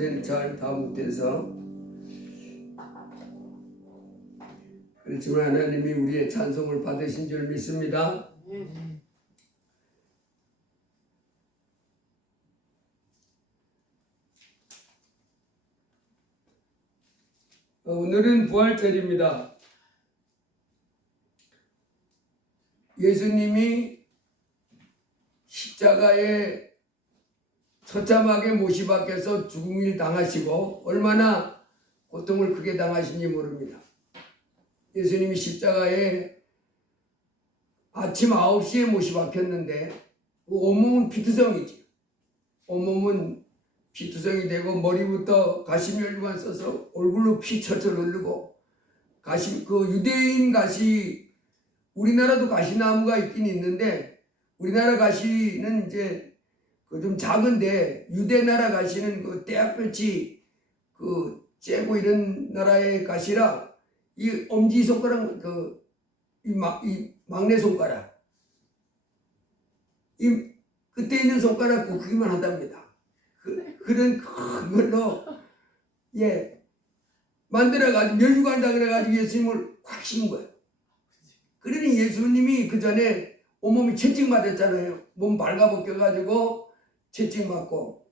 과제를 잘 다 못해서 그렇지만 하나님이 우리의 찬송을 받으신 줄 믿습니다. 오늘은 부활절입니다. 예수님이 십자가에 처참하게 못이 박혀서 죽음을 당하시고 얼마나 고통을 크게 당하신지 모릅니다. 예수님이 십자가에 아침 9시에 못이 박혔는데 온몸은 피투성이지. 온몸은 피투성이 되고 머리부터 가시면류관 써서 얼굴로 피 철철 흐르고 가시, 유대인 가시, 우리나라도 가시나무가 있긴 있는데 우리나라 가시는 이제 좀 작은데 유대 나라 가시는 떼약볕이 째고 이런 나라의 가시라 이 엄지 손가락 이 막내 손가락 이 끝에 있는 손가락 크기만 하답니다. 그런 큰 걸로 만들어가지고 멸류관이다 그래가지고 예수님을 꽉 씌운 거예요. 그러니 예수님이 그 전에 온몸이 채찍 맞았잖아요. 몸 발가벗겨가지고 채찍 맞고.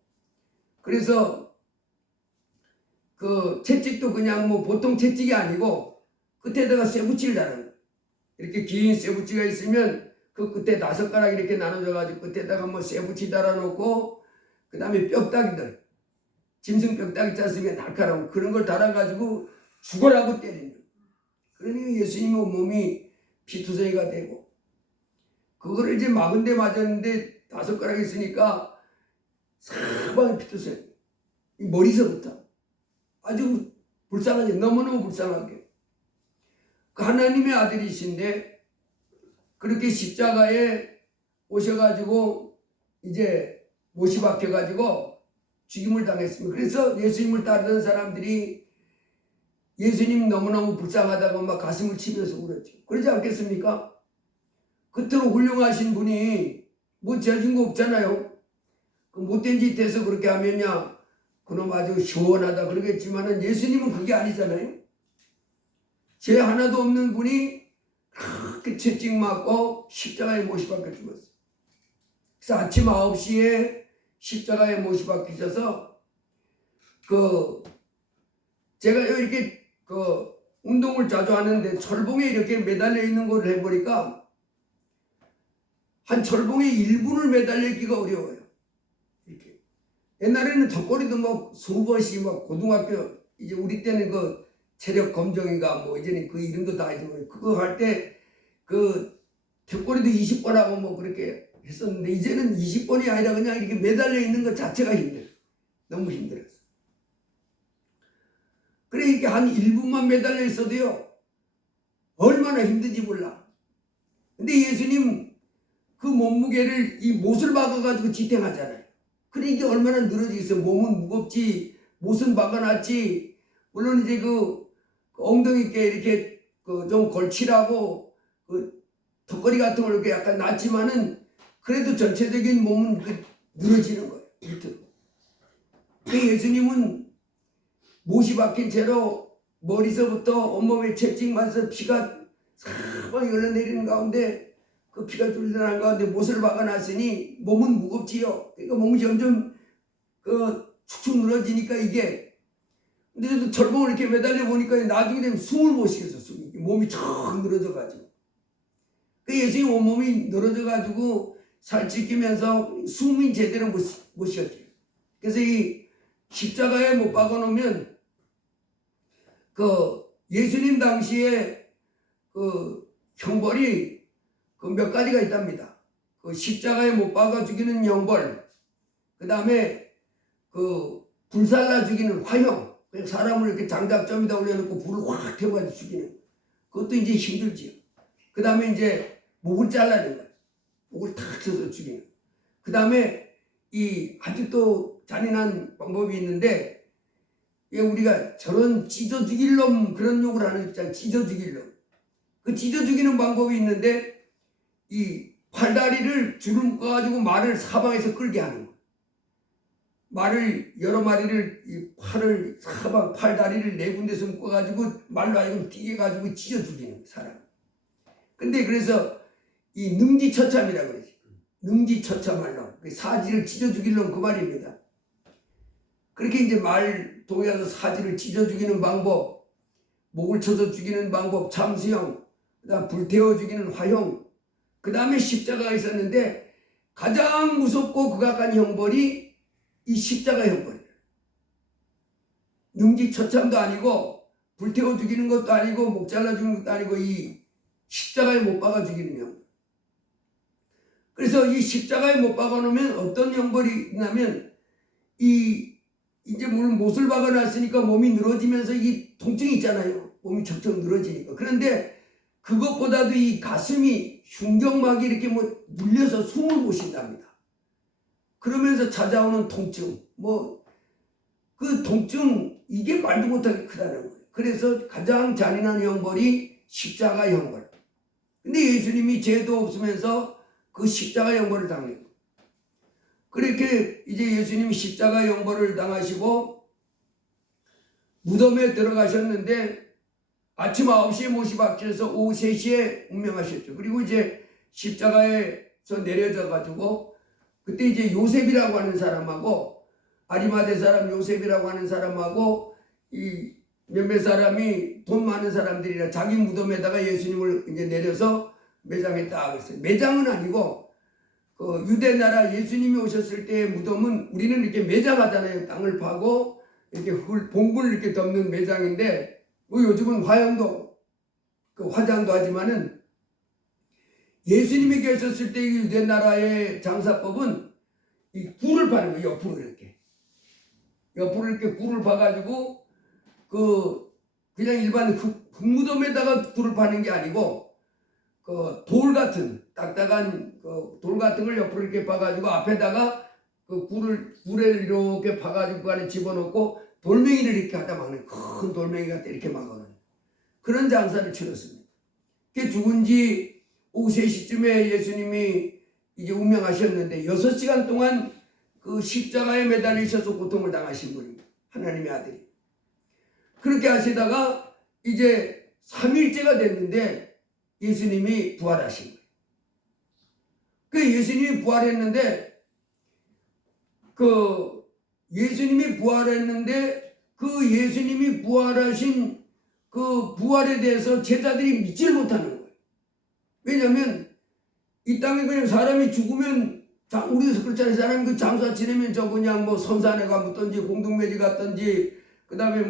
그래서 그 채찍도 그냥 보통 채찍이 아니고 끝에다가 쇠붙이를 달아요. 이렇게 긴 쇠붙이가 있으면 그 끝에 5가락 이렇게 나눠져가지고 끝에다가 쇠붙이 달아놓고 그 다음에 뼈다귀들, 짐승 뼈다귀 짰으면 날카로운 그런 걸 달아가지고 죽어라고 때리는. 그러니 예수님의 몸이 피투성이가 되고 그거를 이제 막은데 맞았는데 5가락 있으니까 사방에 피투성이. 이 머리서부터 아주 불쌍하게, 너무너무 불쌍하게. 그 하나님의 아들이신데 그렇게 십자가에 오셔가지고 이제 못이 박혀가지고 죽임을 당했습니다. 그래서 예수님을 따르던 사람들이 예수님 너무너무 불쌍하다고 막 가슴을 치면서 울었죠. 그러지 않겠습니까? 그토록 훌륭하신 분이 죄진 거 없잖아요. 못된 짓 해서 그렇게 하면야 그놈 아주 시원하다 그러겠지만은 예수님은 그게 아니잖아요. 죄 하나도 없는 분이 그렇게 채찍 맞고 십자가에 못이 박혀 죽었어요. 그래서 아침 9시에 십자가에 못이 박히셔서 제가 이렇게 운동을 자주 하는데 철봉에 이렇게 매달려 있는 걸 해보니까 한 철봉에 1분을 매달려 있기가 어려워요. 이렇게. 옛날에는 턱걸이도 20번씩 고등학교 이제 우리 때는 체력 검정이가 이제는 그 이름도 다 잊어버려요. 그거 할 때 턱걸이도 20번 하고 그렇게 했었는데 이제는 20번이 아니라 그냥 이렇게 매달려 있는 것 자체가 힘들어요. 너무 힘들어서. 그래 이렇게 한 1분만 매달려 있어도요 얼마나 힘든지 몰라. 근데 예수님 그 몸무게를 이 못을 박아가지고 지탱하잖아요. 그래 이게 얼마나 늘어지겠어요. 몸은 무겁지 못은 박아놨지. 물론 이제 엉덩이께 이렇게 좀 걸치라고 턱걸이 같은 걸 이렇게 약간 놨지만은 그래도 전체적인 몸은 늘어지는 거예요. 밑으로. 예수님은 못이 박힌 채로 머리서부터 온몸에 채찍 맞아서 피가 사방에 흘러내리는 가운데 그 피가 줄어나는 가운데 못을 박아놨으니 몸은 무겁지요. 그러니까 몸이 점점 축축 늘어지니까 이게. 근데 저도 철봉을 이렇게 매달려 보니까 나중에 되면 숨을 못 쉬겠어. 몸이 쫙 늘어져가지고. 예수님 온몸이 늘어져가지고 살찌끼면서 숨이 제대로 못 쉬었죠. 그래서 이 십자가에 못 박아놓으면 예수님 당시에 형벌이 몇 가지가 있답니다. 십자가에 못 박아 죽이는 형벌, 그 다음에 불살라 죽이는 화형, 사람을 이렇게 장작점에다 올려놓고 불을 확 태워가지고 죽이는 그것도 이제 힘들지요. 그 다음에 이제 목을 잘라내는 거예요. 목을 탁 쳐서 죽이는. 그 다음에 아주 또 잔인한 방법이 있는데 우리가 저런 찢어 죽일 놈 그런 욕을 하는 있잖아요. 찢어 죽일 놈. 그 찢어 죽이는 방법이 있는데 이 팔다리를 줄을 묶어가지고 말을 사방에서 끌게 하는 거예요. 말을 여러 마리를 이 팔을 사방 팔다리를 네 군데서 묶어가지고 말로 하여금 뛰게 가지고 찢어 죽이는 사람. 근데 그래서 이 능지처참이라고 그러지. 능지처참할 놈. 사지를 찢어 죽일 놈 그 말입니다. 그렇게 이제 말 동해에서 사지를 찢어 죽이는 방법, 목을 쳐서 죽이는 방법, 참수형, 그다음 불태워 죽이는 화형, 그 다음에 십자가가 있었는데 가장 무섭고 극악한 형벌이 이 십자가 형벌이에요. 능지처참도 아니고 불태워 죽이는 것도 아니고 목 잘라 죽이는 것도 아니고 이 십자가에 못 박아 죽이는 형벌. 그래서 이 십자가에 못 박아 놓으면 어떤 형벌이 있냐면 이제 물론 못을 박아 놨으니까 몸이 늘어지면서 이 통증이 있잖아요. 몸이 척척 늘어지니까. 그런데 그것보다도 이 가슴이 흉경막이 이렇게 뭐 눌려서 숨을 못 쉰답니다. 그러면서 찾아오는 통증, 그 통증, 이게 말도 못하게 크다는 거예요. 그래서 가장 잔인한 형벌이 십자가 형벌. 근데 예수님이 죄도 없으면서 그 십자가 형벌을 당해요. 그렇게 이제 예수님이 십자가 형벌을 당하시고 무덤에 들어가셨는데 아침 9시에 못이 박혀서 오후 3시에 운명하셨죠. 그리고 이제 십자가에서 내려져 가지고 그때 이제 요셉이라고 하는 사람하고 아리마대 사람 요셉이라고 하는 사람하고 이 몇몇 사람이 돈 많은 사람들이라 자기 무덤에다가 예수님을 이제 내려서 매장했다 그랬어요. 매장은 아니고 그 유대 나라 예수님이 오셨을 때의 무덤은 우리는 이렇게 매장하잖아요. 땅을 파고 이렇게 봉구를 이렇게 덮는 매장인데 요즘은 화형도 화장도 하지만은 예수님이 계셨을 때 유대 나라의 장사법은 이 굴을 파는 거예요. 옆으로 이렇게 굴을 파가지고 그냥 일반 흙무덤에다가 굴을 파는 게 아니고 그 돌 같은 딱딱한 그 돌 같은 걸 옆으로 이렇게 파가지고 앞에다가 그 굴을 이렇게 파가지고 그 안에 집어넣고 돌멩이를 이렇게 갖다 막는 큰 돌멩이 갖다 이렇게 막아놓는 그런 장사를 치렀습니다. 그게 죽은 지 오후 3시쯤에 예수님이 이제 운명하셨는데 6시간 동안 그 십자가에 매달리셔서 고통을 당하신 분입니다. 하나님의 아들이. 그렇게 하시다가 이제 3일째가 됐는데 예수님이 부활하신 거예요. 그 예수님이 부활했는데 그 예수님이 부활하신 그 부활에 대해서 제자들이 믿질 못하는 거예요. 왜냐하면 이 땅에 그냥 사람이 죽으면 우리에서 그렇잖아요. 사람이 그 장사 지내면 그냥 선산에 가든지 공동묘지 갔든지 그 다음에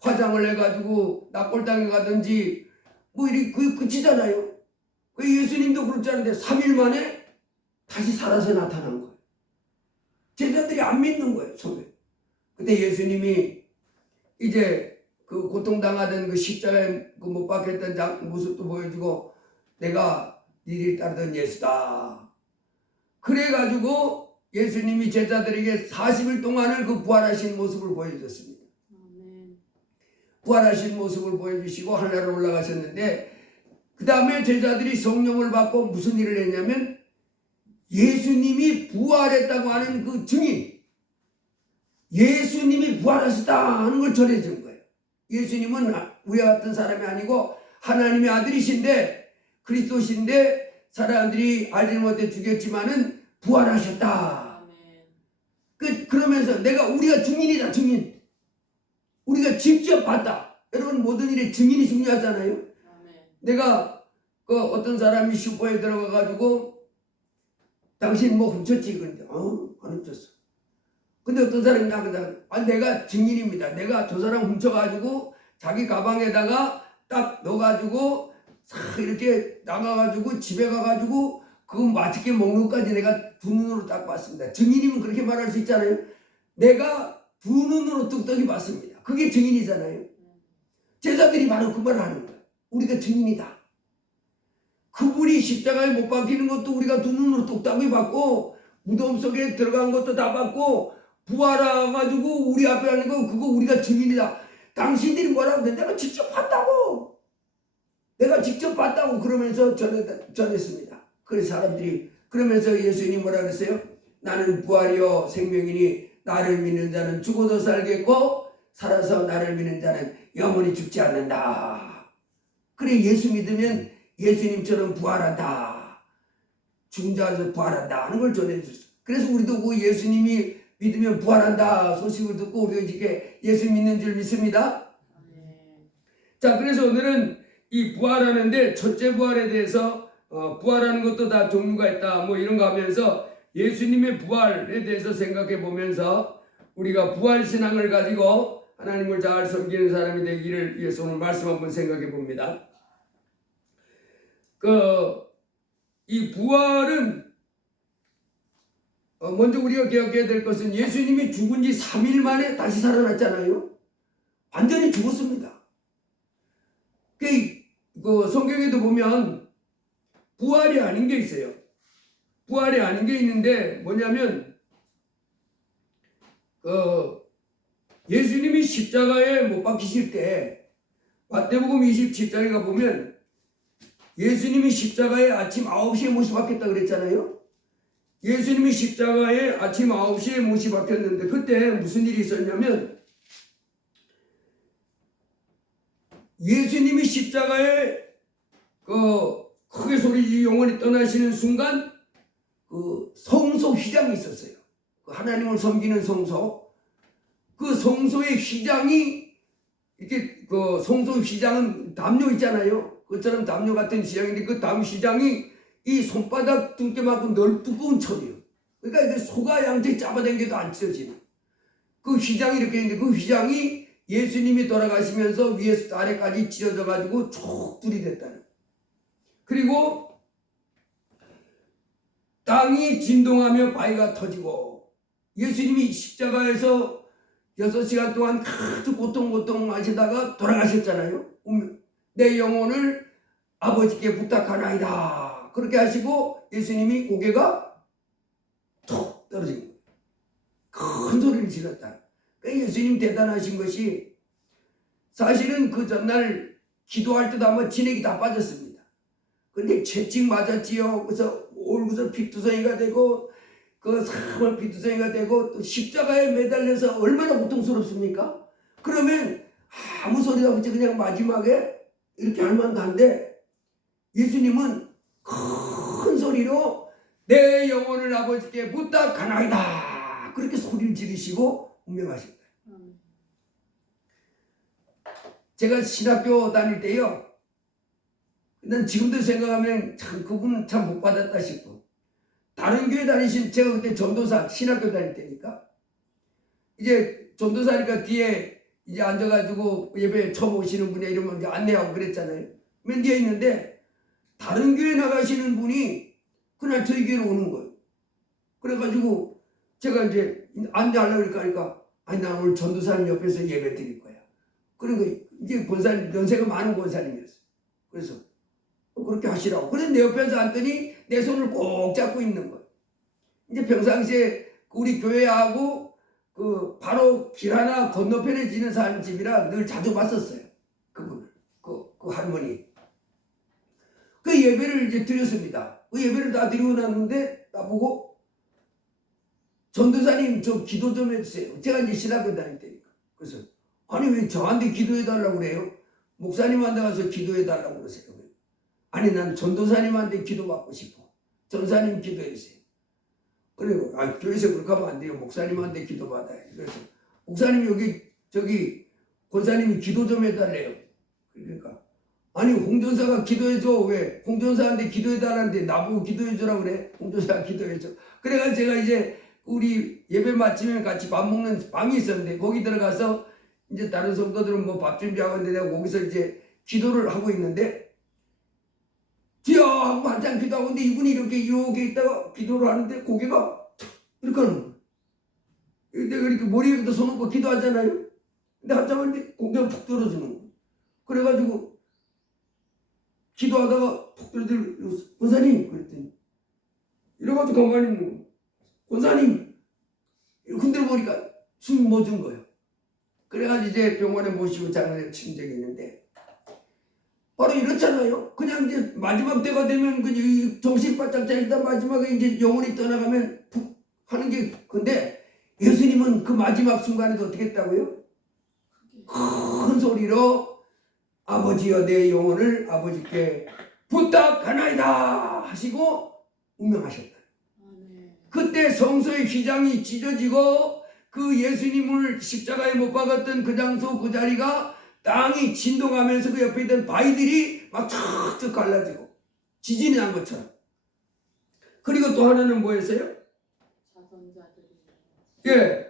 화장을 해가지고 납골당에 가든지 이렇게 그게 끝이잖아요. 예수님도 그렇지 않은데 3일 만에 다시 살아서 나타난 거예요. 제자들이 안 믿는 거예요, 처음에. 근데 예수님이 이제 그 고통당하던 그 십자가에 못 박혔던 모습도 보여주고 내가 니를 따르던 예수다. 그래가지고 예수님이 제자들에게 40일 동안을 그 부활하신 모습을 보여줬습니다. 부활하신 모습을 보여주시고 하늘로 올라가셨는데 그 다음에 제자들이 성령을 받고 무슨 일을 했냐면 예수님이 부활했다고 하는 그 증인, 예수님이 부활하셨다 하는 걸 전해준 거예요. 예수님은 우리와 같은 사람이 아니고 하나님의 아들이신데 그리스도신데 사람들이 알지 못해 죽였지만은 부활하셨다. 그러면서 우리가 증인이다, 증인. 우리가 직접 봤다. 여러분 모든 일에 증인이 중요하잖아요. 내가 어떤 사람이 슈퍼에 들어가가지고 당신 훔쳤지? 그런데 안 훔쳤어. 근데 어떤 사람이 나가다가 내가 증인입니다. 내가 저 사람 훔쳐가지고 자기 가방에다가 딱 넣어가지고 싹 이렇게 나가가지고 집에 가가지고 그거 맛있게 먹는 것까지 내가 두 눈으로 딱 봤습니다. 증인이면 그렇게 말할 수 있잖아요. 내가 두 눈으로 뚝뚝이 봤습니다. 그게 증인이잖아요. 제자들이 바로 그 말을 하는 거예요. 우리가 증인이다. 그분이 십자가에 못 박히는 것도 우리가 두 눈으로 뚝딱이 봤고 무덤 속에 들어간 것도 다 봤고 부활해가지고 우리 앞에 하는 거 그거 우리가 증인이다. 당신들이 뭐라고 해? 내가 직접 봤다고. 내가 직접 봤다고 그러면서 전했습니다. 그래서 사람들이 그러면서 예수님이 뭐라 그랬어요? 나는 부활이요 생명이니 나를 믿는 자는 죽어도 살겠고 살아서 나를 믿는 자는 영원히 죽지 않는다. 그래, 예수 믿으면 예수님처럼 부활한다. 죽은 자에서 부활한다 하는 걸 전해줬어. 그래서 우리도 그 예수님이 믿으면 부활한다 소식을 듣고 우리가 이렇게 예수 믿는 줄 믿습니다. 자, 그래서 오늘은 이 부활하는데 첫째 부활에 대해서 부활하는 것도 다 종류가 있다 뭐 이런 거 하면서 예수님의 부활에 대해서 생각해 보면서 우리가 부활 신앙을 가지고 하나님을 잘 섬기는 사람이 되기를 위해서 오늘 말씀 한번 생각해 봅니다. 이 부활은 먼저 우리가 기억해야 될 것은 예수님이 죽은 지 3일 만에 다시 살아났잖아요. 완전히 죽었습니다. 그 성경에도 보면 부활이 아닌 게 있어요. 부활이 아닌 게 있는데 뭐냐면 예수님이 십자가에 못 박히실 때 마태복음 27장에 가보면 예수님이 십자가에 아침 9시에 못이 박혔다 그랬잖아요. 예수님이 십자가에 아침 9시에 못이 박혔는데 그때 무슨 일이 있었냐면 예수님이 십자가에 크게 소리지 영원히 떠나시는 순간 성소 휘장이 있었어요. 하나님을 섬기는 성소. 그 성소의 휘장이 이렇게 성소 휘장은 담요 있잖아요. 그처럼 담요 같은 휘장인데 그 휘장이 이 손바닥 두께만큼 두꺼운 철이에요. 그러니까 이게 소가 양쪽에 잡아당겨도 안 찢어지는 그 휘장이 이렇게 있는데 그 휘장이 예수님이 돌아가시면서 위에서 아래까지 찢어져 가지고 쭉 둘이 됐다는. 그리고 땅이 진동하며 바위가 터지고 예수님이 십자가에서 6시간 동안 아주 고통하시다가 돌아가셨잖아요. 내 영혼을 아버지께 부탁하나이다. 그렇게 하시고 예수님이 고개가 툭 떨어진 거예요. 큰 소리를 질렀다. 그러니까 예수님 대단하신 것이 사실은 그 전날 기도할 때도 아마 진액이 다 빠졌습니다. 근데 채찍 맞았지요. 그래서 울고서 피투성이가 되고 그 사물 피투성이가 되고 또 십자가에 매달려서 얼마나 고통스럽습니까? 그러면 아무 소리도 없이 그냥 마지막에 이렇게 할 만도 한데 예수님은 큰 소리로 내 영혼을 아버지께 부탁하나이다. 그렇게 소리를 지르시고 운명하셨다. 제가 신학교 다닐 때요. 난 지금도 생각하면 참 그분은 참 못 받았다 싶어. 다른 교회 다니신 제가 그때 전도사 신학교 다닐 때니까 이제 전도사니까 뒤에 이제 앉아가지고 예배 처음 오시는 분이 이러면 이제 안내하고 그랬잖아요. 맨 뒤에 있는데 다른 교회 나가시는 분이 그날 저희 교회로 오는 거예요. 그래가지고 제가 이제 안내하려고 그러니까 아니 나 오늘 전도사님 옆에서 예배 드릴 거야. 그런 거 이제 권사님 연세가 많은 권사님이었어요. 그래서 그렇게 하시라고. 그래서 내 옆에서 앉더니 내 손을 꼭 잡고 있는 거예요. 이제 평상시에 우리 교회하고 바로 길 하나 건너편에 지는 사람 집이라 늘 자주 봤었어요. 그분을. 그 할머니. 그 예배를 이제 드렸습니다. 그 예배를 다 드리고 났는데 나보고 전도사님 저 기도 좀 해주세요. 제가 이제 신학교 다닐 때니까. 그래서 아니 왜 저한테 기도해달라고 그래요? 목사님한테 가서 기도해달라고 그러세요. 아니 난 전도사님한테 기도받고 싶어. 전사님 기도해주세요. 그리고 교회에서 그렇게 하면 안 돼요. 목사님한테 기도받아요. 그래서 목사님 저기 권사님이 기도 좀 해달래요. 그러니까 아니 홍전사가 기도해줘. 왜 홍전사한테 기도해달라는데 나보고 기도해주라고 그래? 홍전사가 기도해줘. 그래가지고 제가 이제 우리 예배 마치면 같이 밥 먹는 방이 있었는데 거기 들어가서 이제 다른 성도들은 뭐 밥 준비하고 있는데 내가 거기서 이제 기도를 하고 있는데 주여 하고 한참 기도하고 있는데 이분이 이렇게 있다가 기도를 하는데 고개가 이렇게 하는 거예요. 내가 이렇게 머리에다 손 얹고 기도하잖아요. 근데 한참 하는데 고개가 푹 떨어지는 거예요. 그래가지고 기도하다가 푹 떨어지는 권사님 그랬더니 이래가지고 가만히 있는 거예요. 권사님 흔들어 보니까 숨이 멎은 거예요. 그래가지고 이제 병원에 모시고 장례를 친 적이 있는데 바로 이렇잖아요. 그냥 이제 마지막 때가 되면 그냥 정신 바짝 차리다 마지막에 이제 영혼이 떠나가면 푹 하는 게 근데 예수님 예수님은 그 마지막 순간에도 어떻게 했다고요? 큰 소리로 아버지여 내 영혼을 아버지께 부탁하나이다 하시고 운명하셨다. 그때 성소의 휘장이 찢어지고 그 예수님을 십자가에 못 박았던 그 장소 그 자리가 땅이 진동하면서 그 옆에 있던 바위들이 막 척척 갈라지고 지진이 난 것처럼. 그리고 또 하나는 뭐였어요? 예,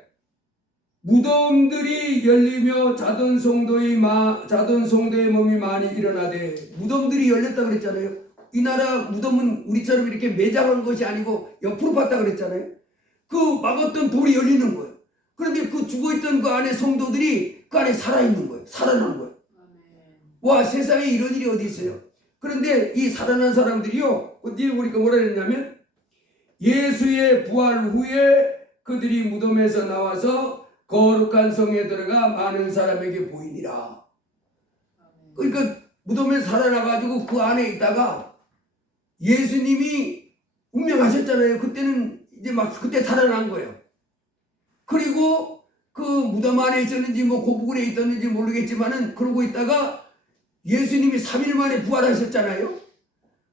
무덤들이 열리며 자던 성도의 몸이 많이 일어나되. 무덤들이 열렸다 그랬잖아요. 이 나라 무덤은 우리처럼 이렇게 매장한 것이 아니고 옆으로 봤다 그랬잖아요. 그 막았던 돌이 열리는 거예요. 그런데 그 죽어있던 그 안에 성도들이 그 안에 살아있는 거예요. 살아난 거예요. 와, 세상에 이런 일이 어디 있어요. 그런데 이 살아난 사람들이요, 뒤에 보니까 뭐라 그랬냐면 예수의 부활 후에 그들이 무덤에서 나와서 거룩한 성에 들어가 많은 사람에게 보이니라. 그러니까 무덤에 살아나가지고 그 안에 있다가 예수님이 운명하셨잖아요. 그때는 이제 막 그때 살아난 거예요. 그리고 그 무덤 안에 있었는지 뭐 고부근에 있었는지 모르겠지만은 그러고 있다가 예수님이 3일 만에 부활하셨잖아요.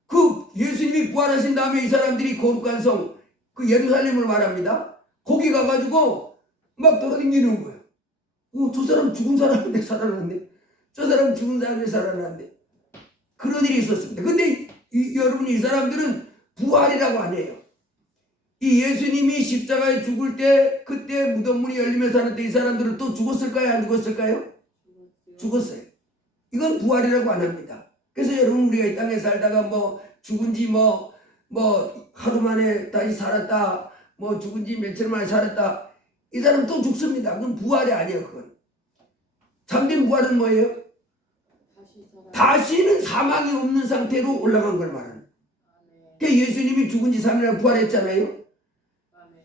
그 예수님이 부활하신 다음에 이 사람들이 거룩한 성, 그 예루살렘을 말합니다. 거기 가가지고 막 돌아다니는 거예요. 저 사람 죽은 사람인데 살아났네. 저 사람 죽은 사람인데 살아났네. 그런 일이 있었습니다. 근데 여러분, 이 사람들은 부활이라고 안 해요. 이 예수님이 십자가에 죽을 때 그때 무덤문이 열리면서 하는데 이 사람들은 또 죽었을까요? 안 죽었을까요? 죽었어요. 이건 부활이라고 안 합니다. 그래서 여러분, 우리가 이 땅에 살다가 뭐 죽은 지 뭐 하루 만에 다시 살았다, 뭐 죽은 지 며칠 만에 살았다, 이 사람 또 죽습니다. 그건 부활이 아니에요. 그건 참된 부활은 뭐예요? 다시는 사망이 없는 상태로 올라간 걸 말하는. 그러니까 예수님이 죽은 지 3일 부활했잖아요.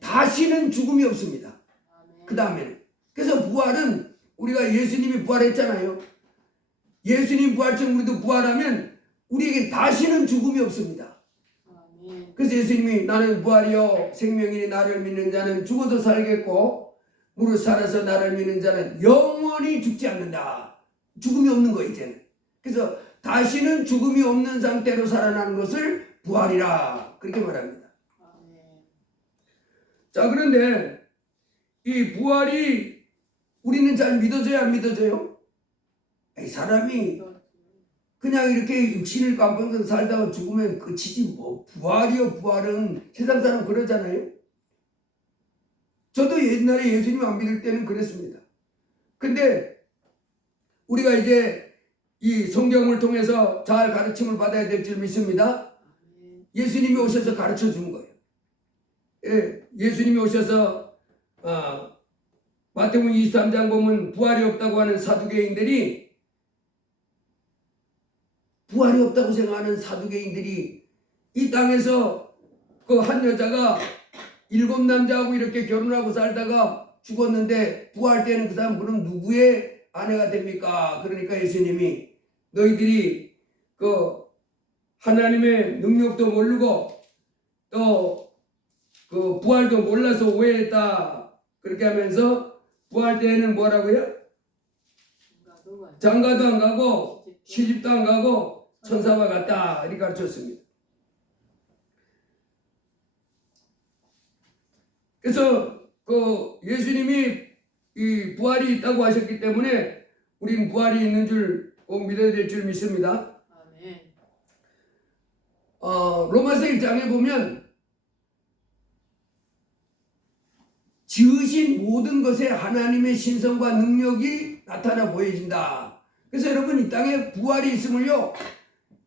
다시는 죽음이 없습니다. 그 다음에는. 그래서 부활은 우리가 예수님이 부활했잖아요. 예수님 부활처럼 우리도 부활하면 우리에게 다시는 죽음이 없습니다. 그래서 예수님이 나는 부활이요 생명이니 나를 믿는 자는 죽어도 살겠고 무릇 살아서 나를 믿는 자는 영원히 죽지 않는다. 죽음이 없는 거 이제는. 그래서 다시는 죽음이 없는 상태로 살아나는 것을 부활이라 그렇게 말합니다. 자, 그런데 이 부활이 우리는 잘 믿어져요, 안 믿어져요? 이 사람이 그냥 이렇게 육신을 깜빡해서 살다가 죽으면 끝이지 뭐. 부활이요, 부활은 세상 사람 그러잖아요. 저도 옛날에 예수님 안 믿을 때는 그랬습니다. 근데 우리가 이제 이 성경을 통해서 잘 가르침을 받아야 될 줄 믿습니다. 예수님이 오셔서 가르쳐 준 거예요. 예, 예수님이 오셔서 마태복음 23장 보면 부활이 없다고 하는 사두개인들이, 부활이 없다고 생각하는 사두개인들이 이 땅에서 그 한 여자가 7 남자하고 이렇게 결혼하고 살다가 죽었는데 부활 때는 그 사람 그럼 누구의 아내가 됩니까? 그러니까 예수님이 너희들이 그 하나님의 능력도 모르고 또 그 부활도 몰라서 오해했다. 그렇게 하면서 부활 때에는 뭐라고요? 장가도 안 가고 시집도 안 가고 천사와 같다. 이렇게 가르쳤습니다. 그래서 그 예수님이 이 부활이 있다고 하셨기 때문에 우린 부활이 있는 줄 꼭 믿어야 될 줄 믿습니다. 로마서 1장에 보면 지으신 모든 것에 하나님의 신성과 능력이 나타나 보여진다. 그래서 여러분, 이 땅에 부활이 있음을요,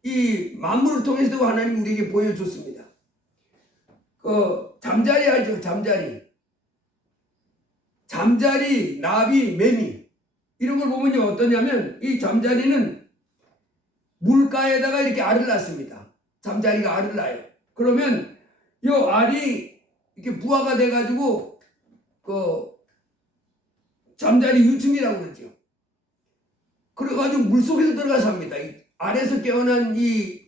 이 만물을 통해서도 하나님이 우리에게 보여줬습니다. 그 잠자리 알죠? 잠자리, 나비, 매미 이런 걸 보면요 어떠냐면 이 잠자리는 물가에다가 이렇게 알을 낳습니다. 잠자리가 알을 낳아요. 그러면 이 알이 이렇게 부화가 돼가지고 그 잠자리 유충이라고 그러죠. 그래가지고 물속에서 들어가 삽니다. 이 알에서 깨어난 이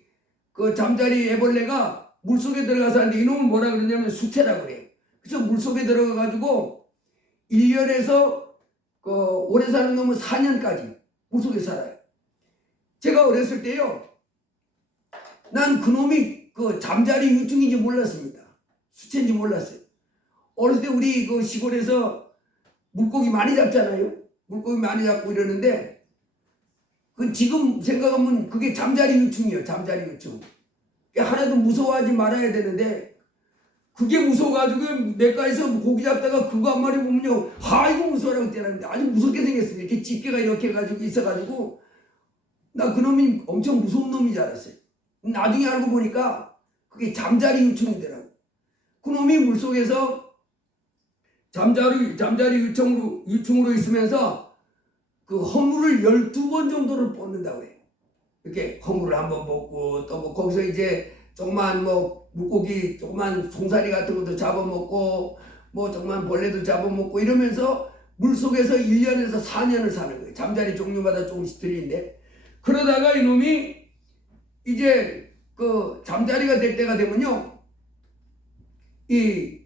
그 잠자리 애벌레가 물속에 들어가 사는데 이놈은 뭐라 그러냐면 수태라고 그래요. 그래서 물속에 들어가가지고 1년에서 오래 사는 놈은 4년까지 물속에 살아요. 제가 어렸을 때요, 난 그놈이 잠자리 유충인지 몰랐습니다. 수채인지 몰랐어요. 어렸을 때 우리 시골에서 물고기 많이 잡잖아요. 물고기 많이 잡고 이러는데 지금 생각하면 그게 잠자리 유충이에요. 잠자리 유충. 하나도 무서워하지 말아야 되는데 그게 무서워가지고 내과에서 고기 잡다가 그거 한 마리 보면요, 아이고 무서워라고 때렸는데 아주 무섭게 생겼어요. 이렇게 집게가 이렇게 해가지고 있어가지고 나 그놈이 엄청 무서운 놈인 줄 알았어요. 나중에 알고 보니까 그게 잠자리 유충이더라고. 그놈이 물속에서 잠자리 유충으로 있으면서 그 허물을 12번 정도를 뽑는다고 그래요. 이렇게 허물을 한번 먹고 또 거기서 이제 조그만 물고기 조그만 송사리 같은 것도 잡아먹고 조그만 벌레도 잡아먹고 이러면서 물속에서 1년에서 4년을 사는 거예요. 잠자리 종류마다 조금씩 틀린데, 그러다가 이놈이 이제 잠자리가 될 때가 되면요, 이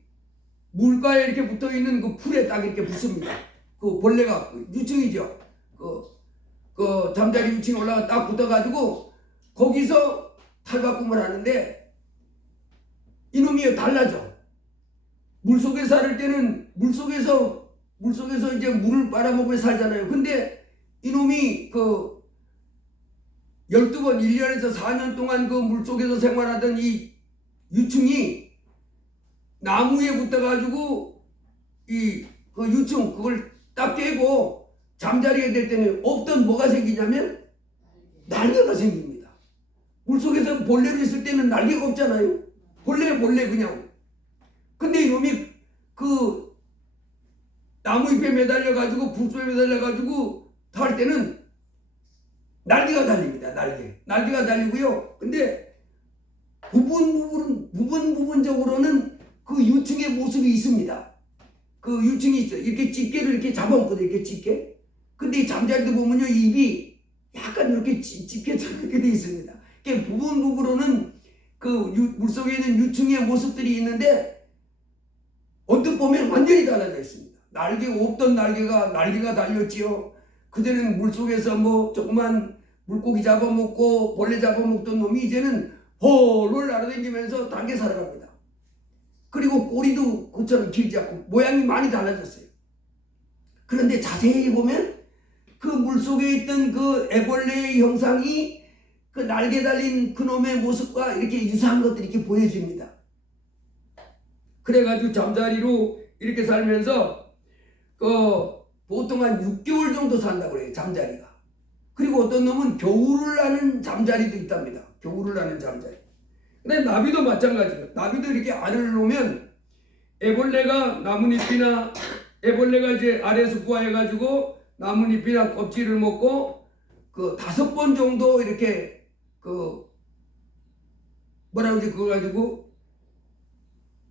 물가에 이렇게 붙어 있는 그 풀에 딱 이렇게 붙습니다. 그 벌레가 유충이죠. 잠자리 유충이 올라가 딱 붙어가지고 거기서 탈바꿈을 하는데 이놈이 달라져. 물속에 살 때는 물속에서 이제 물을 빨아먹고 살잖아요. 근데 이놈이 12번 1년에서 4년 동안 물속에서 생활하던 이 유충이 나무에 붙어가지고 유충 그걸 딱 깨고 잠자리가 될 때는 없던 뭐가 생기냐면 날개가 생깁니다. 물속에서 벌레로 있을 때는 날개가 없잖아요. 벌레 그냥. 근데 이놈이 나무 잎에 매달려가지고 불소에 매달려가지고 할 때는 날개가 달립니다. 날개가 달리고요. 근데 부분적으로는 그 유충의 모습이 있습니다. 그 유충이 있어요. 이렇게 집게를 이렇게 잡아먹거든요. 이렇게 집게. 근데 이 잠자리도 보면요, 입이 약간 이렇게 집게처럼 이렇게 돼 있습니다. 부분으로는 물속에 있는 유충의 모습들이 있는데 언뜻 보면 완전히 달라져 있습니다. 없던 날개가 달렸지요. 그전에는 물속에서 조그만 물고기 잡아먹고 벌레 잡아먹던 놈이 이제는 홀홀 날아다니면서 달게 살아갑니다. 그리고 꼬리도 그처럼 길지 않고 모양이 많이 달라졌어요. 그런데 자세히 보면 그 물속에 있던 그 애벌레의 형상이 그 날개 달린 그놈의 모습과 이렇게 유사한 것들이 이렇게 보여집니다. 그래가지고 잠자리로 이렇게 살면서 보통 한 6개월 정도 산다고 그래요. 잠자리가. 그리고 어떤 놈은 겨울을 나는 잠자리도 있답니다. 겨울을 나는 잠자리. 근데 나비도 마찬가지예요. 나비도 이렇게 알을 놓으면 애벌레가 이제 아래에서 부화해가지고 나뭇잎이나 껍질을 먹고 5번 정도 이렇게 그거 가지고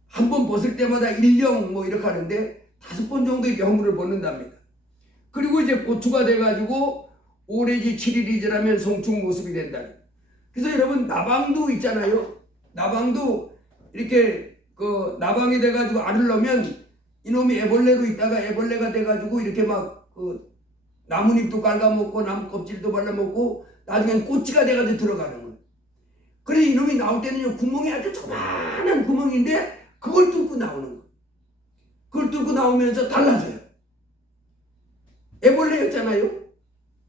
한 번 벗을 때마다 1령 이렇게 하는데 5번 정도 이렇게 허물을 벗는답니다. 그리고 이제 고추가 돼가지고 5내지 7일이 지나면 송충 모습이 된다. 그래서 여러분 나방도 있잖아요. 나방도 이렇게 나방이 돼가지고 알을 넣으면 이놈이 애벌레로 있다가 애벌레가 돼가지고 이렇게 나뭇잎도 갉아먹고 나무 껍질도 발라먹고 나중엔 꼬치가 돼가지고 들어가는 거예요. 그래서 이놈이 나올 때는요, 구멍이 아주 조그마한 구멍인데 그걸 뚫고 나오는 거예요. 그걸 뚫고 나오면서 달라져요. 애벌레였잖아요.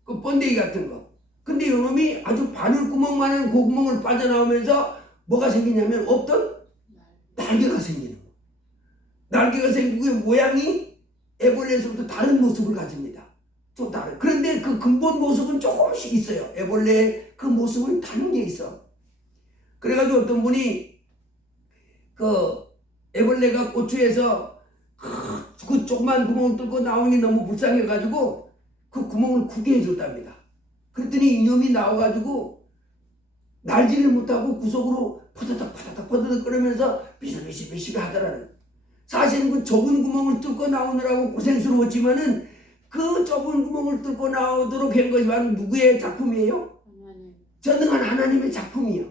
그 번데기 같은 거. 근데 이놈이 아주 바늘구멍만한 그 구멍을 빠져나오면서 뭐가 생기냐면 없던 날개가 생기는 거예요. 날개가 생기고 모양이 애벌레에서부터 다른 모습을 가집니다. 좀 다른. 그런데 그 근본 모습은 조금씩 있어요. 애벌레의 그 모습은 다른 게 있어. 그래가지고 어떤 분이 애벌레가 고추에서 그 조그만 구멍을 뚫고 나오니 너무 불쌍해가지고 그 구멍을 크게 해줬답니다. 그랬더니 이놈이 나와가지고 날지를 못하고 구석으로 퍼다닥 끓으면서 비실비실 하더라는. 사실은 그 좁은 구멍을 뚫고 나오느라고 고생스러웠지만은 그 좁은 구멍을 뚫고 나오도록 한 것이 바로 누구의 작품이에요? 전능한 하나님의 작품이에요.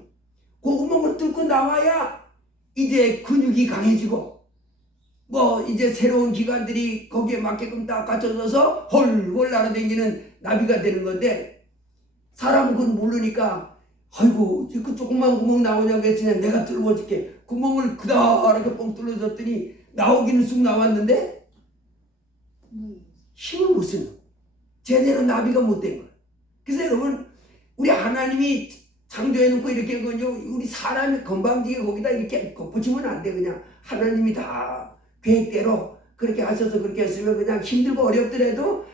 그 구멍을 뚫고 나와야 이제 근육이 강해지고 뭐 이제 새로운 기관들이 거기에 맞게끔 딱 갖춰져서 헐헐 날아다니는 나비가 되는 건데, 사람은 그건 모르니까 아이고 그 조그만 구멍 나오냐고 했더니 내가 뚫어줄게. 구멍을 그다랗게 뻥 뚫어줬더니 나오기는 쑥 나왔는데 힘을 못 쓰는, 제대로 나비가 못 된 거예요. 그래서 여러분, 우리 하나님이 창조해놓고 이렇게 한 건요, 우리 사람이 건방지게 거기다 이렇게 붙이면 안 돼. 그냥 하나님이 다 계획대로 그렇게 하셔서 그렇게 했으면 그냥 힘들고 어렵더라도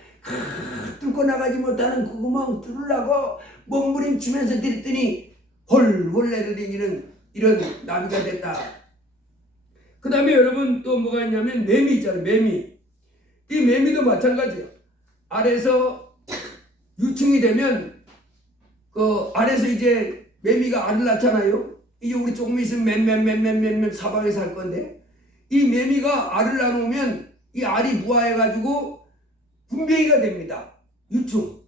뚫고 나가지 못하는 그 구멍 뚫으려고 몸부림치면서 들었더니 홀홀 내려다니는 이런 나비가 됐다. 그 다음에 여러분 또 뭐가 있냐면 매미 있잖아요. 매미. 이 매미도 마찬가지예요. 아래에서 유충이 되면 그 아래에서 이제 매미가 알을 낳잖아요. 이제 우리 조금 있으면 맨 사방에 살 건데, 이 매미가 알을 낳으면 이 알이 부화해가지고 분뱅이가 됩니다. 유충.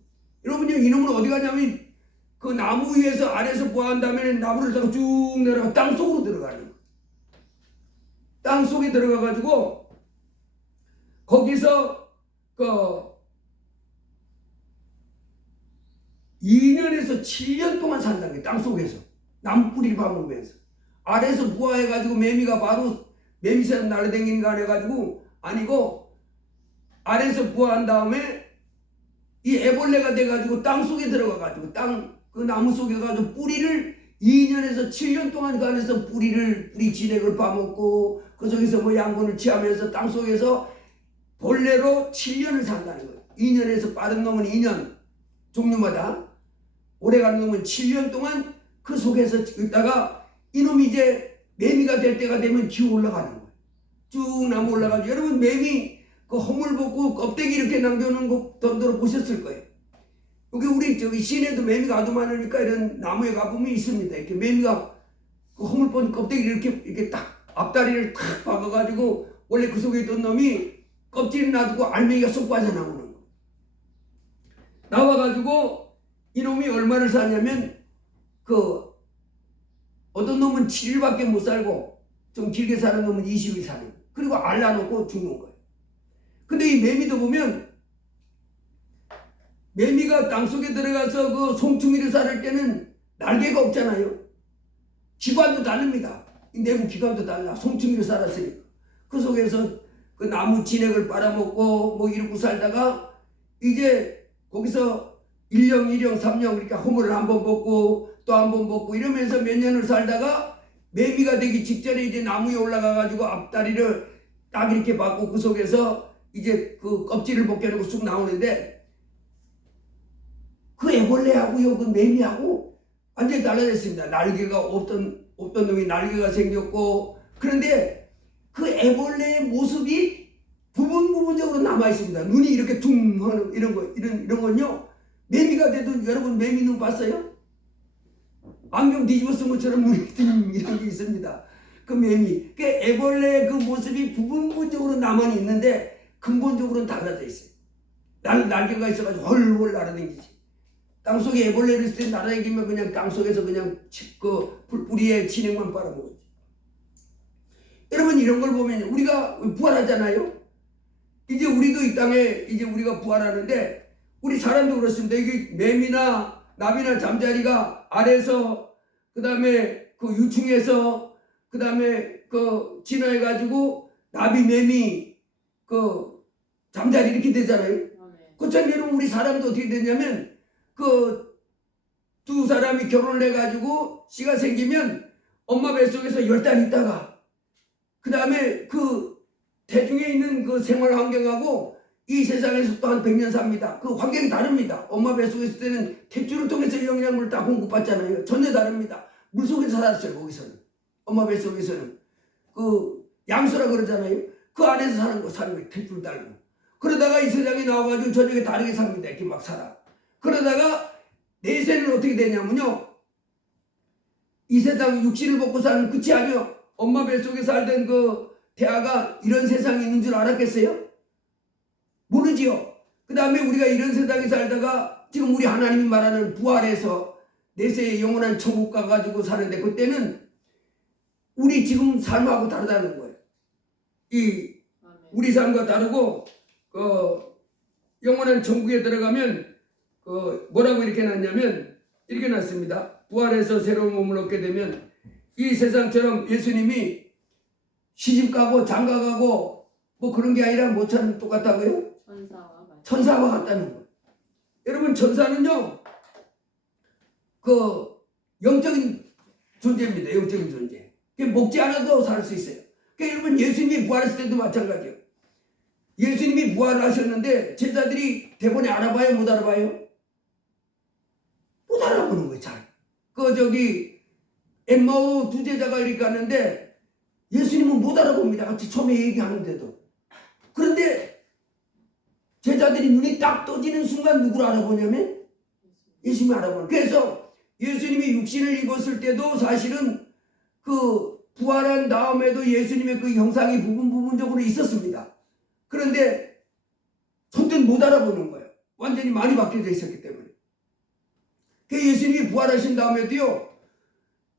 여러분요, 이놈은 어디 가냐면 그 나무 위에서 아래에서 부화한 다음에 나무를 타고 쭉 내려가 땅 속으로 들어가는 거예요. 땅 속에 들어가가지고 거기서 그 2년에서 7년 동안 산다는 거예요. 땅 속에서 나무 뿌리를 파먹으면서 아래에서 부화해가지고 매미가 바로 매미처럼 날아다니는 거 아니가지고 아니고, 아래에서 부화한 다음에 이 애벌레가 돼가지고 땅 속에 들어가가지고 그 나무 속에 가지고 뿌리를 2년에서 7년 동안 그 안에서 뿌리 진액을 파먹고 그 속에서 뭐 양분을 취하면서 땅 속에서 본래로 7년을 산다는 거예요. 2년에서 빠른 놈은 2년, 종류마다 오래가는 놈은 7년 동안 그 속에서 있다가 이놈이 이제 매미가 될 때가 되면 기어 올라가는 거예요. 쭉 나무 올라가지고, 여러분 매미 그 허물 벗고 껍데기 이렇게 남겨놓은 거 더러 보셨을 거예요. 여기 우리 저기 시내도 매미가 아주 많으니까 이런 나무에 가보면 있습니다. 이렇게 매미가 그 허물 벗은 껍데기를 이렇게 딱 앞다리를 탁 박아가지고 원래 그 속에 있던 놈이 껍질을 놔두고 알맹이가 쏙 빠져나오는 거. 나와가지고 이놈이 얼마를 사냐면 그 어떤 놈은 7일밖에 못 살고 좀 길게 사는 놈은 20일 사는 거예요. 그리고 알 낳아놓고 죽는 거예요. 근데 이 매미도 보면 매미가 땅속에 들어가서 그 송충이를 살을 때는 날개가 없잖아요. 기관도 다릅니다. 내부 기관도 달라. 송충이를 살았으니까. 그 속에서 그 나무 진액을 빨아먹고 뭐 이러고 살다가 이제 거기서 1년, 2년, 3년 이렇게 허물을 한번 벗고 또 한번 벗고 이러면서 몇 년을 살다가 매미가 되기 직전에 이제 나무에 올라가가지고 앞다리를 딱 이렇게 받고 그 속에서 이제 그 껍질을 벗겨내고 쑥 나오는데, 그 애벌레하고요, 그 매미하고 완전히 달라졌습니다. 날개가 없던 놈이 날개가 생겼고, 그런데 그 애벌레의 모습이 부분적으로 남아 있습니다. 눈이 이렇게 둥 하는 이런 건요, 매미가 돼도 여러분 매미 눈 봤어요? 안경 뒤집어 쓴 것처럼 눈이 둥 이런 게 있습니다. 그 매미, 그 애벌레의 그 모습이 부분적으로 남아 있는데 근본적으로는 달라져 있어요. 날개가 있어가지고 헐헐 날아다니지. 땅속에 애벌레를 있을 때 날아다니면 그냥 땅속에서 그냥 그 뿌리에 진액만 빨아먹었지. 여러분 이런 걸 보면 우리가 부활하잖아요. 이제 우리도 이 땅에 이제 우리가 부활하는데, 우리 사람도 그렇습니다. 이게 매미나 나비나 잠자리가 아래서 그 다음에 그 유충에서 그 다음에 그 진화해가지고 나비 매미 그 잠자리 이렇게 되잖아요. 그처럼 여러분 우리 사람도 어떻게 되냐면 그 두 사람이 결혼을 해가지고 씨가 생기면 엄마 뱃속에서 10달 있다가 그 다음에 그 대중에 있는 그 생활 환경하고 이 세상에서 또 한 100년 삽니다. 그 환경이 다릅니다. 엄마 뱃속에 있을 때는 탯줄을 통해서 영양분을 다 공급받잖아요. 전혀 다릅니다. 물속에서 살았어요. 거기서는 엄마 뱃속에서는 그 양수라 그러잖아요. 그 안에서 사는 거예요. 탯줄 달고. 그러다가 이 세상에 나와가지고 저녁에 다르게 삽니다. 이렇게 막 살아. 그러다가 내세는 어떻게 되냐면요, 이 세상 육신을 먹고 사는 끝이 아니요, 엄마 뱃속에 살던 그 태아가 이런 세상이 있는 줄 알았겠어요? 모르지요. 그 다음에 우리가 이런 세상에 살다가 지금 우리 하나님이 말하는 부활해서 내세에 영원한 천국 가가지고 사는데, 그때는 우리 지금 삶하고 다르다는 거예요. 이 우리 삶과 다르고 영원한 천국에 들어가면 뭐라고 이렇게 놨냐면 이렇게 놨습니다. 부활해서 새로운 몸을 얻게 되면 이 세상처럼 예수님이 시집가고 장가가고 뭐 그런 게 아니라 뭐처럼 똑같다고요? 천사와 같다는 거예요. 여러분 천사는요 영적인 존재입니다. 영적인 존재. 먹지 않아도 살 수 있어요. 그러니까 여러분 예수님이 부활했을 때도 마찬가지예요. 예수님이 부활을 하셨는데 제자들이 대본에 알아봐요? 못 알아봐요? 못 알아보는 거예요. 잘. 엠마오 두 제자가 이렇게 갔는데 예수님은 못 알아봅니다. 같이 처음에 얘기하는데도. 그런데 제자들이 눈이 딱 떠지는 순간 누구를 알아보냐면 예수님이 알아보는. 그래서 예수님이 육신을 입었을 때도 사실은 부활한 다음에도 예수님의 그 형상이 부분적으로 있었습니다. 그런데 선뜻 못 알아보는 거예요. 완전히 많이 바뀌어져 있었기 때문에. 예수님이 부활하신 다음에도요,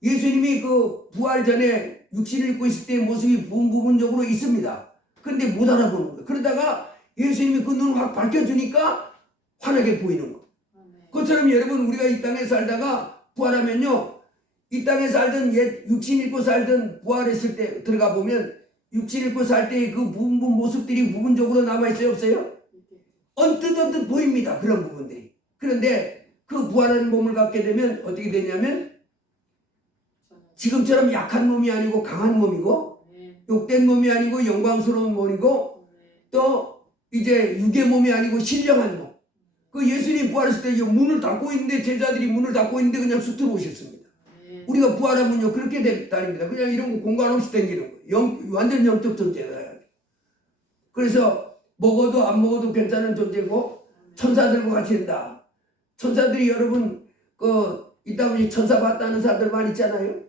예수님이 부활 전에 육신을 입고 있을 때의 모습이 부분적으로 있습니다. 그런데 못 알아보는 거예요. 그러다가 예수님이 그 눈을 확 밝혀주니까 환하게 보이는 거예요. 그것처럼 여러분 우리가 이 땅에 살다가 부활하면요, 이 땅에 살던 육신 입고 살던 부활했을 때 들어가 보면 육신 입고 살 때의 그 모습들이 부분적으로 남아있어요? 없어요? 언뜻 보입니다. 그런 부분들이. 그런데 그 부활하는 몸을 갖게 되면 어떻게 되냐면 지금처럼 약한 몸이 아니고 강한 몸이고 욕된 몸이 아니고 영광스러운 몸이고 또 이제 육의 몸이 아니고 신령한 몸. 예수님 부활했을 때 문을 닫고 있는데 제자들이 문을 닫고 있는데 그냥 쑥 들어오셨습니다. 우리가 부활하면요 그렇게 됐다입니다. 그냥 이런 거 공간 없이 댕기는 거예요. 완전 영적 존재다. 그래서 먹어도 안 먹어도 괜찮은 존재고 천사들과 같이 된다. 천사들이 여러분 이따 보니 천사 봤다는 사람들 많이 있잖아요.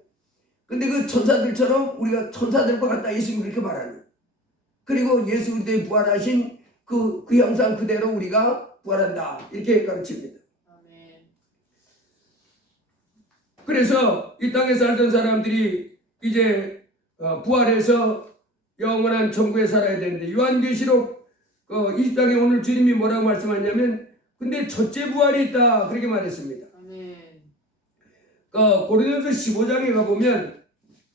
근데 그 천사들처럼 우리가 천사들과 같다 예수님이 그렇게 말하는. 그리고 예수 그리스도의 부활하신 그 형상 그대로 우리가 부활한다 이렇게 가르칩니다. 그래서 이 땅에 살던 사람들이 이제 부활해서 영원한 천국에 살아야 되는데 요한계시록 20장에 오늘 주님이 뭐라고 말씀하냐면 근데 첫째 부활이 있다 그렇게 말했습니다. 고린도서 15장에 가보면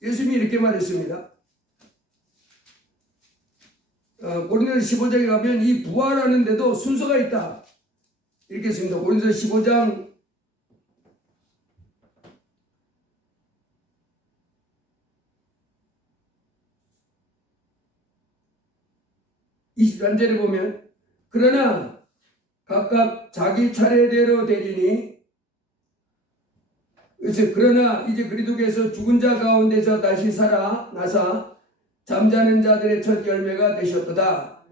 예수님이 이렇게 말했습니다. 고린도서 15장에 가면 이 부활하는데도 순서가 있다 이렇게 했습니다. 고린도서 15장 23절에 보면 그러나 각각 자기 차례대로 되리니 그러나 이제 그리스도께서 죽은 자 가운데서 다시 살아나사 잠자는 자들의 첫 열매가 되셨도다.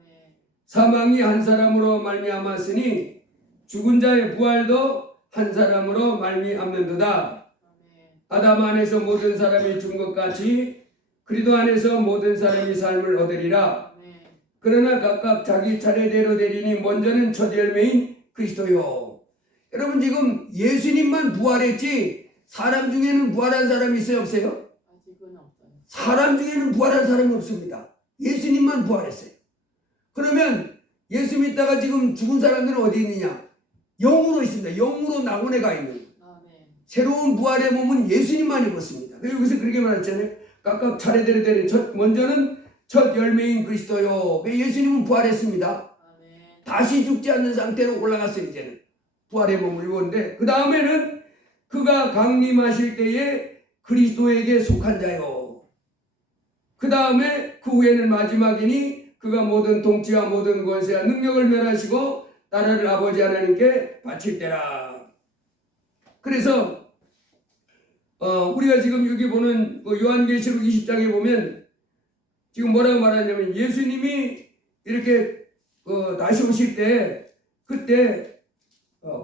사망이 한 사람으로 말미암았으니 죽은 자의 부활도 한 사람으로 말미암는도다. 아담 안에서 모든 사람이 죽은 것 같이 그리스도 안에서 모든 사람이 삶을 얻으리라. 그러나 각각 자기 차례대로 되리니 먼저는 첫 열매인 그리스도요. 여러분 지금 예수님만 부활했지 사람 중에는 부활한 사람이 있어요? 없어요? 아직은 없어요. 사람 중에는 부활한 사람이 없습니다. 예수님만 부활했어요. 그러면 예수 믿다가 지금 죽은 사람들은 어디 있느냐? 영으로 있습니다. 영으로 낙원에 가 있는 거예요. 새로운 부활의 몸은 예수님만 입었습니다. 여기서 그렇게 말했잖아요. 각각 차례대로 되리 먼저는 첫 열매인 그리스도요. 예수님은 부활했습니다. 다시 죽지 않는 상태로 올라갔어요. 이제는 부활의 몸을 입었는데 그 다음에는 그가 강림하실 때에 그리스도에게 속한 자요. 그 다음에 그 후에는 마지막이니 그가 모든 통치와 모든 권세와 능력을 멸하시고 나라를 아버지 하나님께 바칠 때라. 그래서 우리가 지금 여기 보는 요한계시록 20장에 보면 지금 뭐라고 말하냐면 예수님이 이렇게 다시 오실 때 그때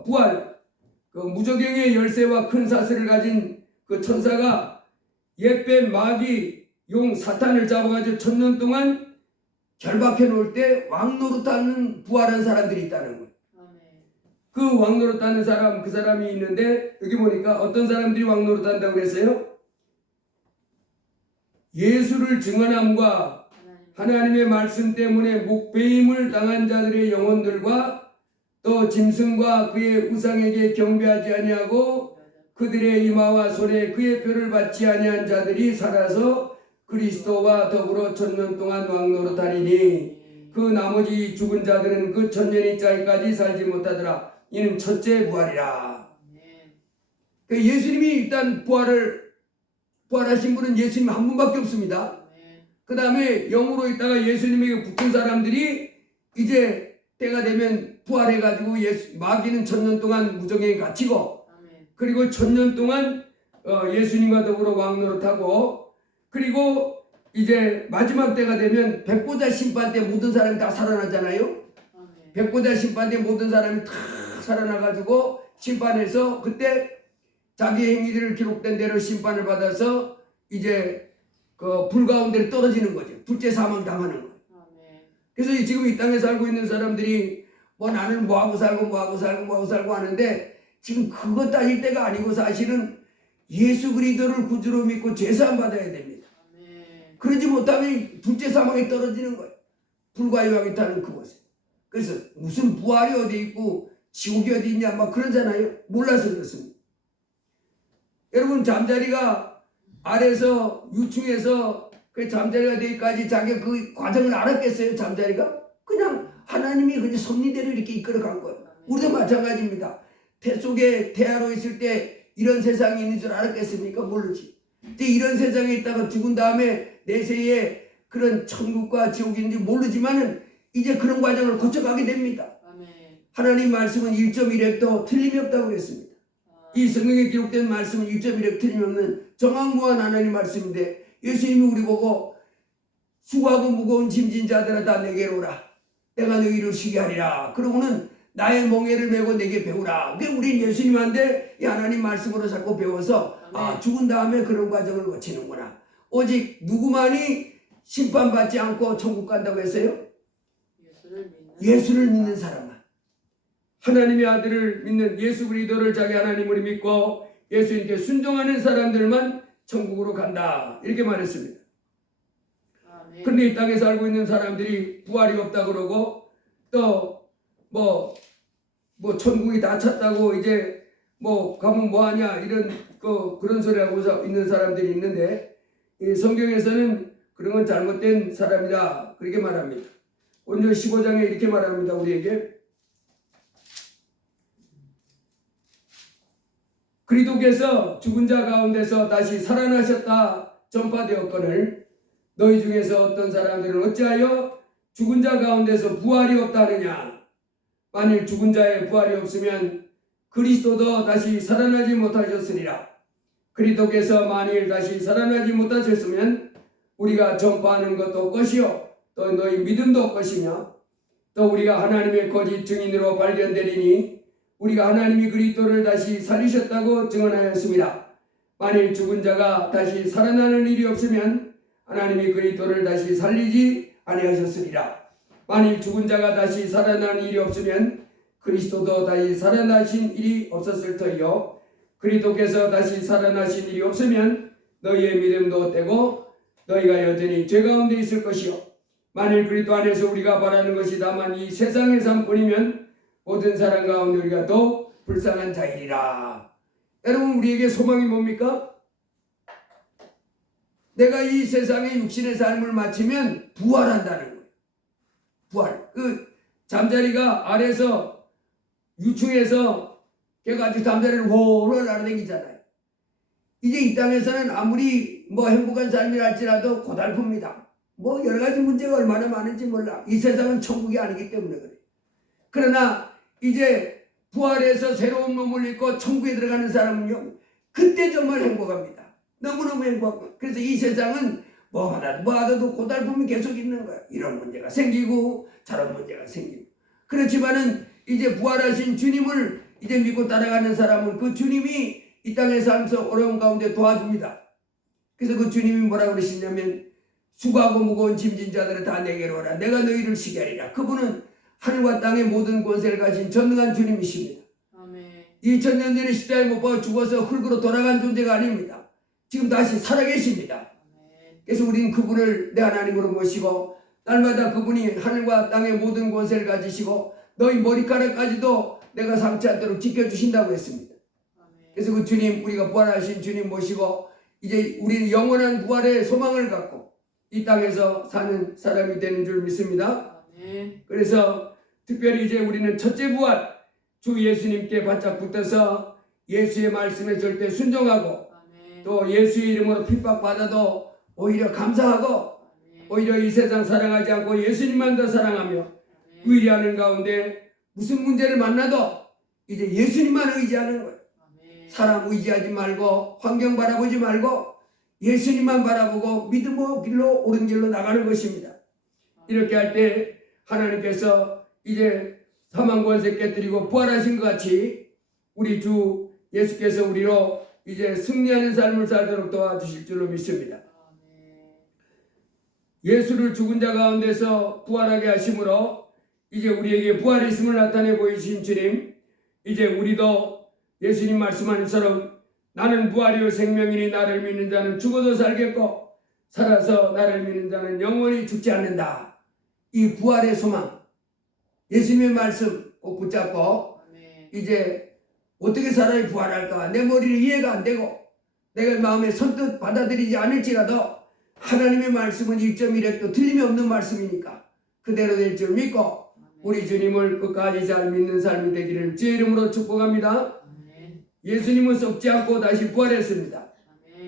부활 무저갱의 열쇠와 큰 사슬을 가진 그 천사가 옛뱀 마귀 용 사탄을 잡아가지고 1000년 동안 결박해 놓을 때 왕노릇하는 부활한 사람들이 있다는 거예요. 그 왕노릇하는 사람 그 사람이 있는데 여기 보니까 어떤 사람들이 왕노릇한다고 그랬어요? 예수를 증언함과 하나님의 말씀 때문에 목배임을 당한 자들의 영혼들과 또 짐승과 그의 우상에게 경배하지 아니하고 그들의 이마와 손에 그의 표를 받지 아니한 자들이 살아서 그리스도와 더불어 천년 동안 왕노릇하리니 그 나머지 죽은 자들은 그 천년이 짜기까지 살지 못하더라. 이는 첫째 부활이라. 그러니까 예수님이 일단 부활하신 분은 예수님 한 분밖에 없습니다. 그 다음에 영으로 있다가 예수님에게 붙은 사람들이 이제 때가 되면 부활해가지고 마귀는 천년 동안 무정에 갇히고 그리고 천년 동안 예수님과 더불어 왕노릇하고 그리고 이제 마지막 때가 되면 백보자 심판 때 모든 사람이 다 살아나잖아요. 백보자 심판 때 모든 사람이 다 살아나가지고 심판해서 그때 자기 행위들 기록된 대로 심판을 받아서 이제 그 불 가운데 떨어지는 거죠. 둘째 사망 당하는 거예요. 그래서 지금 이 땅에 살고 있는 사람들이 뭐 나는 뭐하고 살고 하는데 지금 그거 따질 때가 아니고 사실은 예수 그리스도를 구주로 믿고 죄사함 받아야 됩니다. 그러지 못하면 둘째 사망에 떨어지는 거예요. 불과 유황이 타는 그곳에. 그래서 무슨 부활이 어디 있고 지옥이 어디 있냐 막 그러잖아요. 몰라서 그렇습니다. 여러분 잠자리가 아래서 유충해서 그 잠자리가 되기까지 자기가 그 과정을 알았겠어요? 잠자리가? 그냥 하나님이 그냥 섭리대로 이렇게 이끌어간 거예요. 우리도 마찬가지입니다. 태 속에 태아로 있을 때 이런 세상이 있는 줄 알았겠습니까? 모르지. 근데 이런 세상에 있다가 죽은 다음에 내세에 그런 천국과 지옥이 있는지 모르지만은 이제 그런 과정을 거쳐가게 됩니다. 하나님 말씀은 1.1획도 틀림이 없다고 그랬습니다. 이 성경에 기록된 말씀은 1.1획 틀림없는 정확무한 하나님 말씀인데 예수님이 우리 보고 수고하고 무거운 짐진 자들아 다 내게로 오라. 내가 너희를 쉬게 하리라. 그러고는 나의 멍에를 메고 내게 배우라. 그러니까 우린 예수님한테 이 하나님 말씀으로 자꾸 배워서 죽은 다음에 그런 과정을 거치는구나. 오직 누구만이 심판받지 않고 천국 간다고 했어요? 예수를 믿는 사람만. 하나님의 아들을 믿는 예수 그리스도를 자기 하나님으로 믿고 예수님께 순종하는 사람들만 천국으로 간다. 이렇게 말했습니다. 그런데 이 땅에 살고 있는 사람들이 부활이 없다 그러고 또 뭐 천국이 다 찼다고 이제 뭐 가면 뭐하냐 이런 그런 소리 하고 있는 사람들이 있는데 이 성경에서는 그런 건 잘못된 사람이다 그렇게 말합니다. 오늘 15장에 이렇게 말합니다. 우리에게 그리스도께서 죽은 자 가운데서 다시 살아나셨다 전파되었거늘 너희 중에서 어떤 사람들은 어찌하여 죽은 자 가운데서 부활이 없다 하느냐. 만일 죽은 자의 부활이 없으면 그리스도도 다시 살아나지 못하셨으리라. 그리스도께서 만일 다시 살아나지 못하셨으면 우리가 전파하는 것도 것이요 또 너희 믿음도 것이냐. 또 우리가 하나님의 거짓 증인으로 발견되리니 우리가 하나님이 그리스도를 다시 살리셨다고 증언하였습니다. 만일 죽은 자가 다시 살아나는 일이 없으면 하나님이 그리스도를 다시 살리지 아니하셨으리라. 만일 죽은 자가 다시 살아나는 일이 없으면 그리스도도 다시 살아나신 일이 없었을 터이요. 그리스도께서 다시 살아나신 일이 없으면 너희의 믿음도 떼고 너희가 여전히 죄 가운데 있을 것이요. 만일 그리스도 안에서 우리가 바라는 것이 다만 이 세상의 삶뿐이면 모든 사람 가운데 우리가 더 불쌍한 자이리라. 여러분 우리에게 소망이 뭡니까? 내가 이 세상의 육신의 삶을 마치면 부활한다는 거예요. 부활. 그 잠자리가 아래서 유충해서 걔가 아주 잠자리를 홀로 날아다니잖아요. 이제 이 땅에서는 아무리 뭐 행복한 삶이랄지라도 고달픕니다. 뭐 여러 가지 문제가 얼마나 많은지 몰라. 이 세상은 천국이 아니기 때문에 그래. 그러나 이제 부활해서 새로운 몸을 입고 천국에 들어가는 사람은요, 그때 정말 행복합니다. 너무너무 행복하고. 그래서 이 세상은 뭐 하나도 고달픔이 계속 있는 거야. 이런 문제가 생기고 저런 문제가 생기고. 그렇지만은 이제 부활하신 주님을 이제 믿고 따라가는 사람은 그 주님이 이 땅에 살면서 어려운 가운데 도와줍니다. 그래서 그 주님이 뭐라고 그러시냐면 수고하고 무거운 짐진 자들은 다 내게로 오라. 내가 너희를 쉬게 하리라. 그분은 하늘과 땅의 모든 권세를 가진 전능한 주님이십니다. 2000년 전에 십자가에 못 박아 죽어서 흙으로 돌아간 존재가 아닙니다. 지금 다시 살아계십니다. 그래서 우리는 그분을 내 하나님으로 모시고 날마다 그분이 하늘과 땅의 모든 권세를 가지시고 너희 머리카락까지도 내가 상치 않도록 지켜주신다고 했습니다. 그래서 그 주님, 우리가 부활하신 주님 모시고 이제 우리는 영원한 부활의 소망을 갖고 이 땅에서 사는 사람이 되는 줄 믿습니다. 그래서 특별히 이제 우리는 첫째 부활, 주 예수님께 바짝 붙어서 예수의 말씀에 절대 순종하고 또 예수의 이름으로 핍박받아도 오히려 감사하고 오히려 이 세상 사랑하지 않고 예수님만 더 사랑하며 의리하는 가운데 무슨 문제를 만나도 이제 예수님만 의지하는 거예요. 사람 의지하지 말고 환경 바라보지 말고 예수님만 바라보고 믿음의 길로 옳은 길로 나가는 것입니다. 이렇게 할 때 하나님께서 이제 사망 권세 깨뜨리고 부활하신 것 같이 우리 주 예수께서 우리로 이제 승리하는 삶을 살도록 도와주실 줄로 믿습니다. 예수를 죽은 자 가운데서 부활하게 하심으로 이제 우리에게 부활이 있음을 나타내 보이신 주님, 이제 우리도 예수님 말씀하는 처럼 나는 부활이요 생명이니 나를 믿는 자는 죽어도 살겠고 살아서 나를 믿는 자는 영원히 죽지 않는다. 이 부활의 소망, 예수님의 말씀 꼭 붙잡고 이제 어떻게 사람이 부활할까? 내 머리를 이해가 안 되고 내가 마음에 선뜻 받아들이지 않을지라도 하나님의 말씀은 1.1획도 틀림이 없는 말씀이니까 그대로 될 줄 믿고 우리 주님을 끝까지 잘 믿는 삶이 되기를 주의 이름으로 축복합니다. 예수님은 썩지 않고 다시 부활했습니다.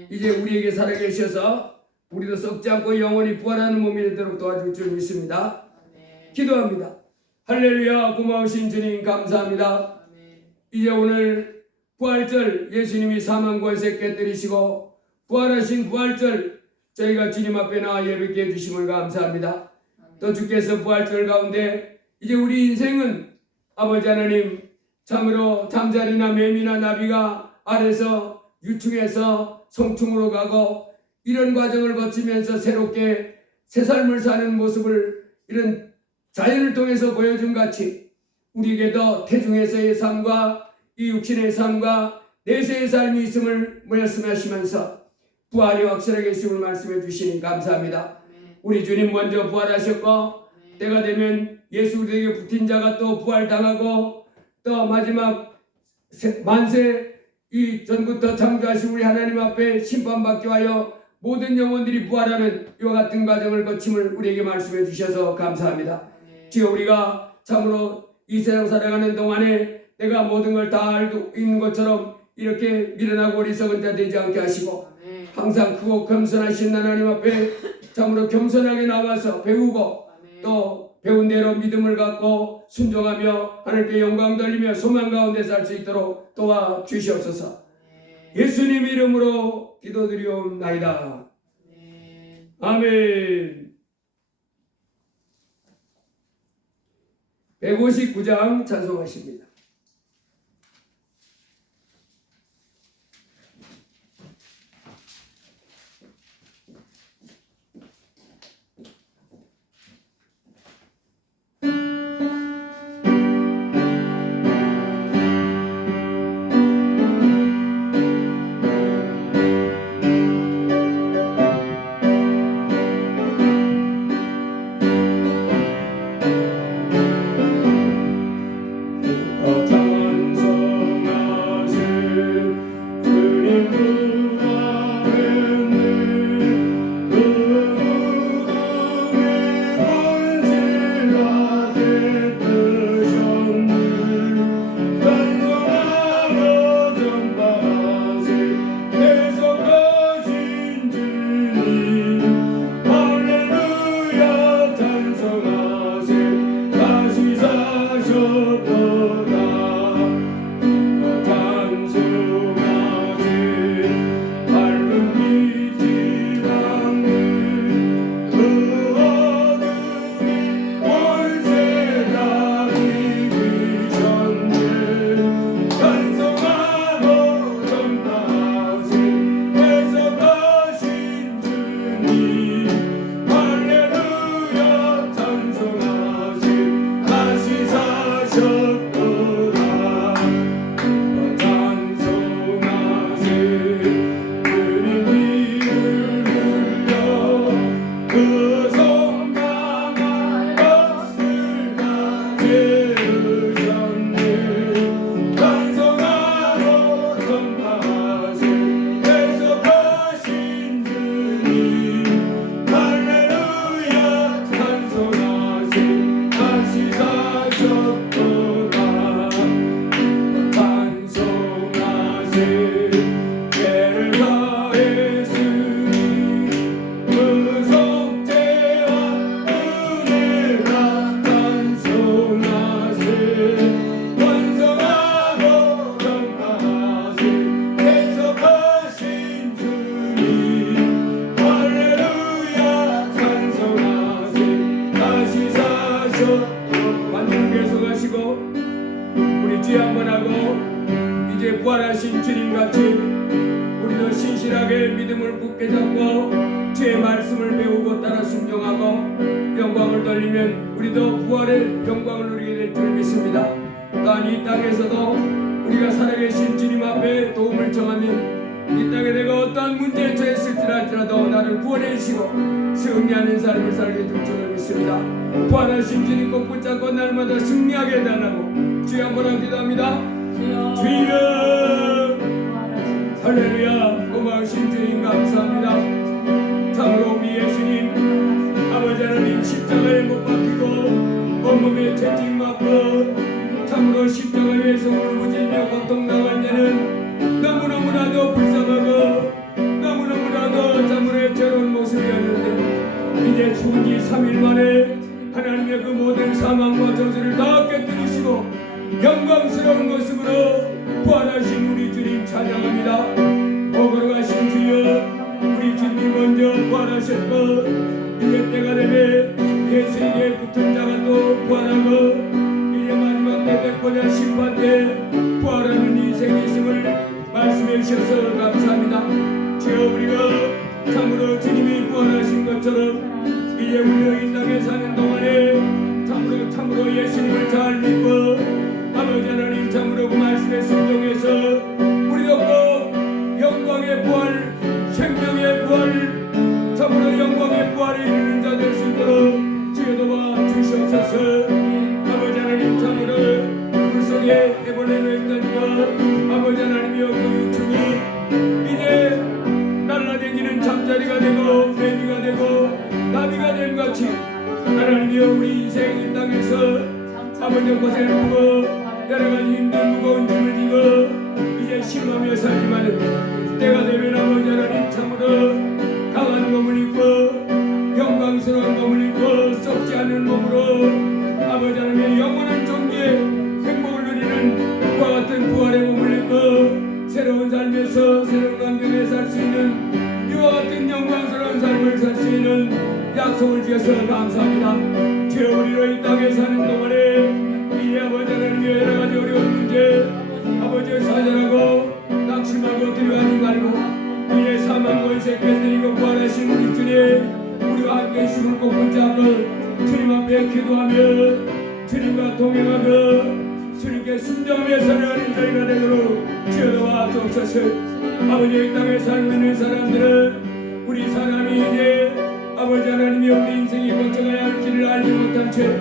이제 우리에게 살아계셔서 우리도 썩지 않고 영원히 부활하는 몸이 되도록 도와줄 줄 믿습니다. 기도합니다. 할렐루야. 고마우신 주님 감사합니다. 이제 오늘 부활절 예수님이 사망 권세 깨뜨리시고 부활하신 부활절 저희가 주님 앞에 나와 예배케 해주심을 감사합니다. 또 주께서 부활절 가운데 이제 우리 인생은 아버지 하나님 참으로 잠자리나 매미나 나비가 알에서 유충해서 성충으로 가고 이런 과정을 거치면서 새롭게 새 삶을 사는 모습을 이런 자연을 통해서 보여준 같이 우리에게도 태중에서의 삶과 이 육신의 삶과 내세의 삶이 있음을 말씀하시면서 부활이 확실하게 있음을 말씀해 주시니 감사합니다. 우리 주님 먼저 부활하셨고 때가 되면 예수 우리에게 붙인 자가 또 부활당하고 또 마지막 만세 이 전부터 창조하신 우리 하나님 앞에 심판받게 하여 모든 영혼들이 부활하는 이와 같은 과정을 거침을 우리에게 말씀해 주셔서 감사합니다. 주여 우리가 참으로 이 세상 살아가는 동안에 내가 모든 걸 다 알고 있는 것처럼 이렇게 미련하고 어리석은 자 되지 않게 하시고 항상 크고 겸손하신 하나님 앞에 참으로 겸손하게 나와서 배우고 또 배운 대로 믿음을 갖고 순종하며 하나님께 영광 돌리며 소망 가운데 살 수 있도록 도와주시옵소서. 예수님 이름으로 기도드리옵나이다. 아멘. 159장 찬송하십니다. 주님같이 우리도 신실하게 믿음을 굳게 잡고 주의 말씀을 배우고 따라 순종하고 영광을 돌리면 우리도 부활의 영광을 누리게 될 줄 믿습니다. 또한 이 땅에서도 우리가 살아계신 주님 앞에 도움을 청하면 이 땅에 내가 어떠한 문제에 처했을지라도 나를 구원해 주시고 승리하는 삶을 살게 될 줄 믿습니다. 부활하신 주님 꼭 붙잡고 날마다 승리하게 해달라고 주여 한번 기도합니다. 주여 할렐루야. 고마우신 주님 감사합니다. 참으로 우리 예수님 아버지 하나님 십자가에 못 박히고 온몸에 채찍 맞고 참으로 십자가에서 울부짖며 고통당할 때는 너무너무나도 불쌍하고 너무너무나도 참으로 애처로운 모습이었는데 이제 죽은 지 3일 만에 하나님의 그 모든 사망과 저주를 다 깨뜨리시고 영광스러운 모습으로 부활하신 우리 주님 찬양합니다. 오거로가신 주여 우리 주님이 먼저 부활하셨고 이제 때가 되면 예수에게 붙은 자가 또 부활하고 이제 마지막 때 백보자 심판 때 부활하는 인생이 있음을 말씀해 주셔서 감사합니다. 주여 우리가 참으로 주님이 부활하신 것처럼 이제 우리가 이 땅에 사는 동안에 참으로 예수님을 잘 믿고 아버지 하나님 참으로 그 말씀에 순종해서 우리도 꼭 영광의 부활 생명의 부활 참으로 영광의 부활에 이르는 자 될 수 있도록 주여 도와주시옵소서. 아버지 하나님 참으로 물속에 에볼레로 있던 그 아버지 하나님이여 그 유충이 이제 날라다니는 잠자리가 되고 매미가 되고 나비가 됨 같이 하나님이여 우리 인생 이 땅에서 아버지 고생을 보고 여러가지 힘든 무거운 짐을 지고 이제 실망하며 살지만은 때가 되면 아버지 하나님 참으로 강한 몸을 입고 영광스러운 몸을 입고 썩지 않는 몸으로 아버지 하나님의 영원한 존귀의 행복을 누리는 그와 같은 부활의 몸을 입고 새로운 삶에서 새로운 환경에 살 수 있는 이와 같은 영광스러운 삶을 살 수 있는 약속을 주셔서 감사합니다. 주여 우리로 이 땅에 사는 동안에 이 아버지 하나님의 여러가지 어려운 문제 아버지의 사절하고 낙심하고 두려워하지 말고 이제 사망 권세 깨뜨리고 부활하신 우리 주님 우리와 함께 있음을 꼭 붙잡고 주님 앞에 기도하며 주님과 동행하며 주님께 순종하며 살아가는 저희가 되도록 주여 도와주옵소서. 아버지 이 땅에 살고 있는 사람들은 우리 사람이 이제 아버지 하나님이 우리 인생이 거쳐가야 할 길을 알지 못한 채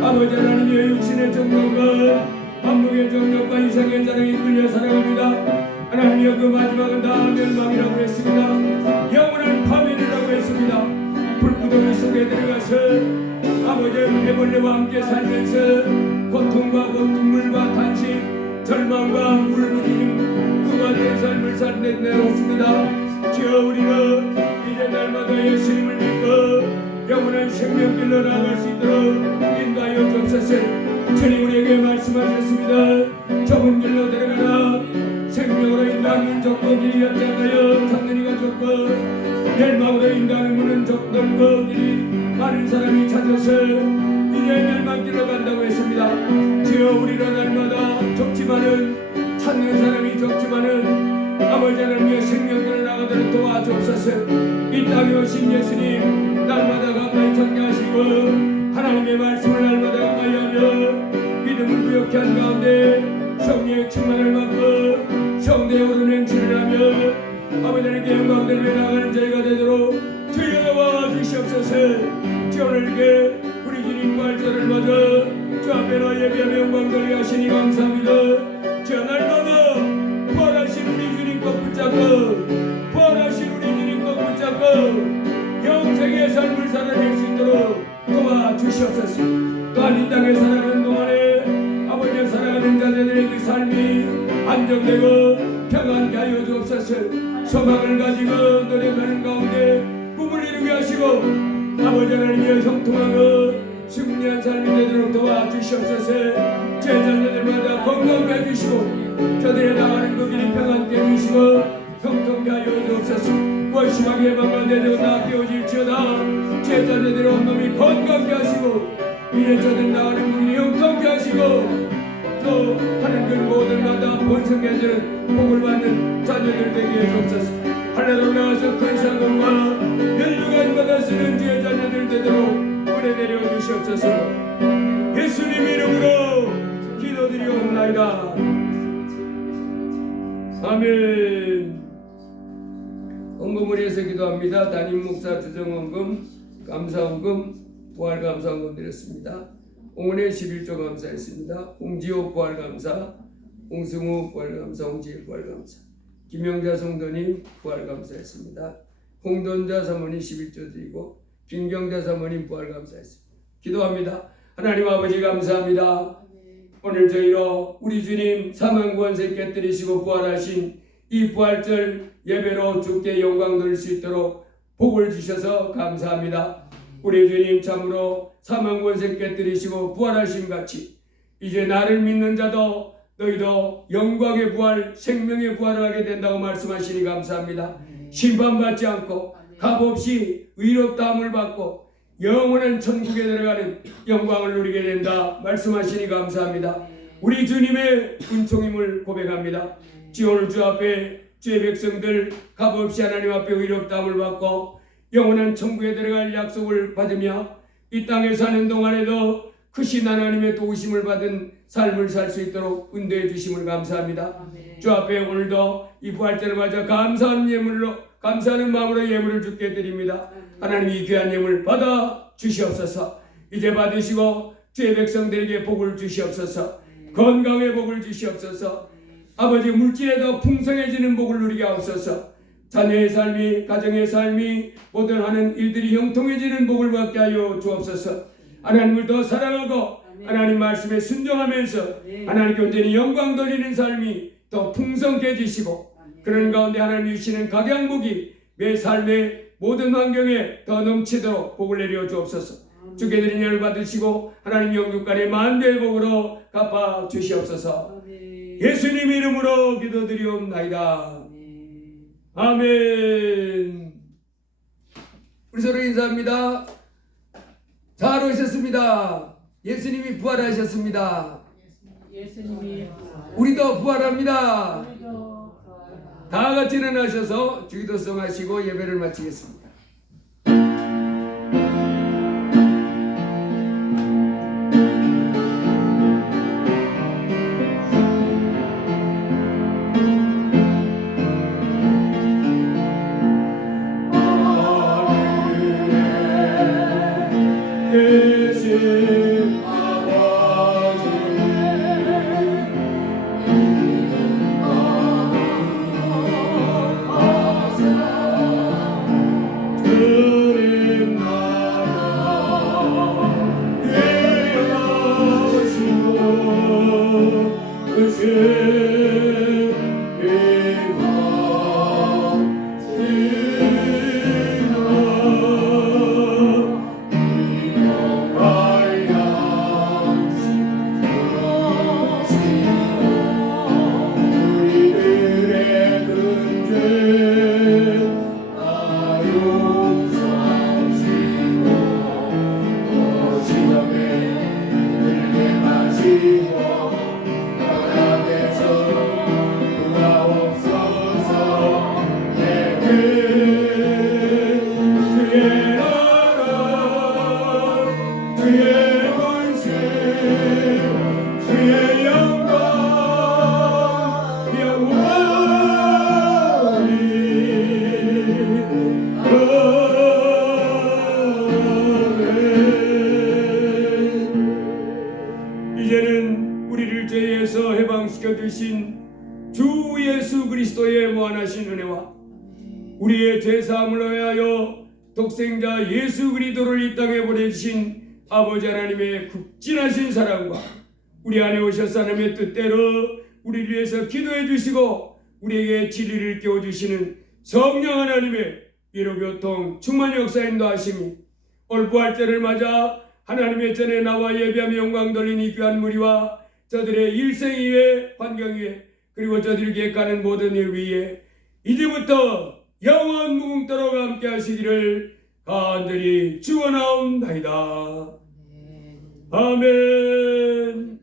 아버지 하나님이 육신의 정욕과 안목의 정욕과 이상의 자랑에 이끌려 살아갑니다. 하나님이여 그 마지막은 다 멸망이라고 했습니다. 영원한 파멸이라고 했습니다. 불구덩이 속에 들어가서 아버지 해벌레와 함께 살면서 고통과 고통물과 탄식 절망과 울부짖음 그 같은 삶을 살게 되었습니다. 주여 우리는 이제 날마다 예수님을 믿고 영원한 생명길로 나아갈 수 있도록 인도하여 주옵소서. 주님 우리에게 말씀하셨습니다. 좁은 길로 들어가라. 생명으로 인도하는 좁고 길이 연장하여 찾는 이가 좁고 멸망으로 인도하는 문은 좁고 길이 많은 사람이 찾아서 이제 멸망길로 간다고 했습니다. 주여 우리로 날마다 좁지만은 찾는 사람이 적지만은 아버지 하나님의 생명길을 나가도록 도와주옵소서. 이 땅에 오신 예수님 날마다 가까이 찾게 하시고 하나님의 말씀을 날마다 가까이 하며 믿음을 부욕케 한 가운데 성령의 충만을 받고 성대에 오른 행실을 하며 아버지 하나님께 영광 돌려 나가는 저희가 되도록 주여 도와주시옵소서. 주 오늘께 우리 주님 발전을 받아 주 앞에로 예배하며 영광 돌려 하시니 감사합니다. 주 날마다 부활하신 우리 주님 꼭 붙잡고 부활하신 우리 주님 꼭 붙잡고 영생의 삶을 살아낼 수 있도록 도와주시옵소서. 또한 이 땅에 살아가는 동안에 아버지와 살아가는 자들의 그 삶이 안정되고 평안케 하여 주옵소서. 소망을 가지고 노력하는 가운데 꿈을 이루게 하시고 아버지 하나님의 형통하고 승리한 삶이 되도록 도와주시옵소서. 제자들마다 건강케 해주시고 저들의 나가는 그 길이 평안케 해주시고 형통케 하여 주옵소서. 월심하게 예방과 내려 낫게 오질지어다. 제자들의 온몸이 건강케 하시고 이래 저들 나가는 그 길이 형통케 하시고 또 하는 그 모든 마다 번성해지는 복을 받는 자녀들 되게 해주옵소서. 할례로 나와서 큰 상금과 면류관 받아 쓰는 주의 자녀들 되도록 은혜 내려 주시옵소서. 예수님 이름으로 기도드리옵나이다. 아멘. 헌금을 해서 기도합니다. 담임 목사 주정헌금, 감사헌금, 부활감사헌금 드렸습니다. 옹은의 11조 감사했습니다. 홍지호 부활감사, 홍승우 부활감사, 홍지일 부활감사, 김영자 성도님 부활감사했습니다. 홍돈자 사모님 11조 드리고 김경자 사모님 부활감사했습니다. 기도합니다. 하나님 아버지 감사합니다. 오늘 저희로 우리 주님 사망 권세 깨뜨리시고 부활하신 이 부활절 예배로 주께 영광 돌릴 수 있도록 복을 주셔서 감사합니다. 우리 주님 참으로 사망 권세 깨뜨리시고 부활하신 같이 이제 나를 믿는 자도 너희도 영광의 부활, 생명의 부활을 하게 된다고 말씀하시니 감사합니다. 심판받지 않고 값없이 의롭다함을 받고 영원한 천국에 들어가는 영광을 누리게 된다 말씀하시니 감사합니다. 우리 주님의 은총임을 고백합니다. 지오늘 주 앞에 주의 백성들 값없이 하나님 앞에 의롭다함을 받고 영원한 천국에 들어갈 약속을 받으며 이 땅에 사는 동안에도 크신 하나님의 도우심을 받은 삶을 살 수 있도록 인도해 주심을 감사합니다. 주 앞에 오늘도 이 부활절을 맞아 감사한 예물로 감사하는 마음으로 예물을 주께 드립니다. 하나님 이 귀한 예물 받아 주시옵소서. 이제 받으시고 주의 백성들에게 복을 주시옵소서. 건강의 복을 주시옵소서. 아버지 물질에 더 풍성해지는 복을 누리게 하옵소서. 자녀의 삶이, 가정의 삶이, 모든 하는 일들이 형통해지는 복을 받게 하여 주옵소서. 하나님을 더 사랑하고 하나님 말씀에 순종하면서 하나님께 온전히 영광 돌리는 삶이 더 풍성케 해주시고 그런 가운데 하나님 주시는 각양복이 매 삶의 모든 환경에 더 넘치도록 복을 내려 주옵소서. 주께 드린 예를 받으시고 하나님 영육간의 만대의 복으로 갚아 주시옵소서. 예수님 이름으로 기도드리옵나이다. 아멘. 우리 서로 인사합니다. 잘 오셨습니다. 예수님이 부활하셨습니다. 우리도 부활합니다. 다 같이 일어나셔서 주기도송 하시고 예배를 마치겠습니다. 이제는 우리를 죄에서 해방시켜 주신 주 예수 그리스도의 무한하신 은혜와 우리의 죄사함을 위하여 독생자 예수 그리스도를 이 땅에 보내주신 아버지 하나님의 극진하신 사랑과 우리 안에 오셔서 하나님의 뜻대로 우리를 위해서 기도해 주시고 우리에게 진리를 깨워주시는 성령 하나님의 위로교통 충만 역사 인도하심이 올 부활절을 맞아 하나님의 전에 나와 예배하며 영광 돌린 이 귀한 무리와 저들의 일생 위에 환경 위에 그리고 저들에게 가는 모든 일 위에 이제부터 영원 무궁토록 함께 하시기를 간절히 축원하옵나이다. 아멘.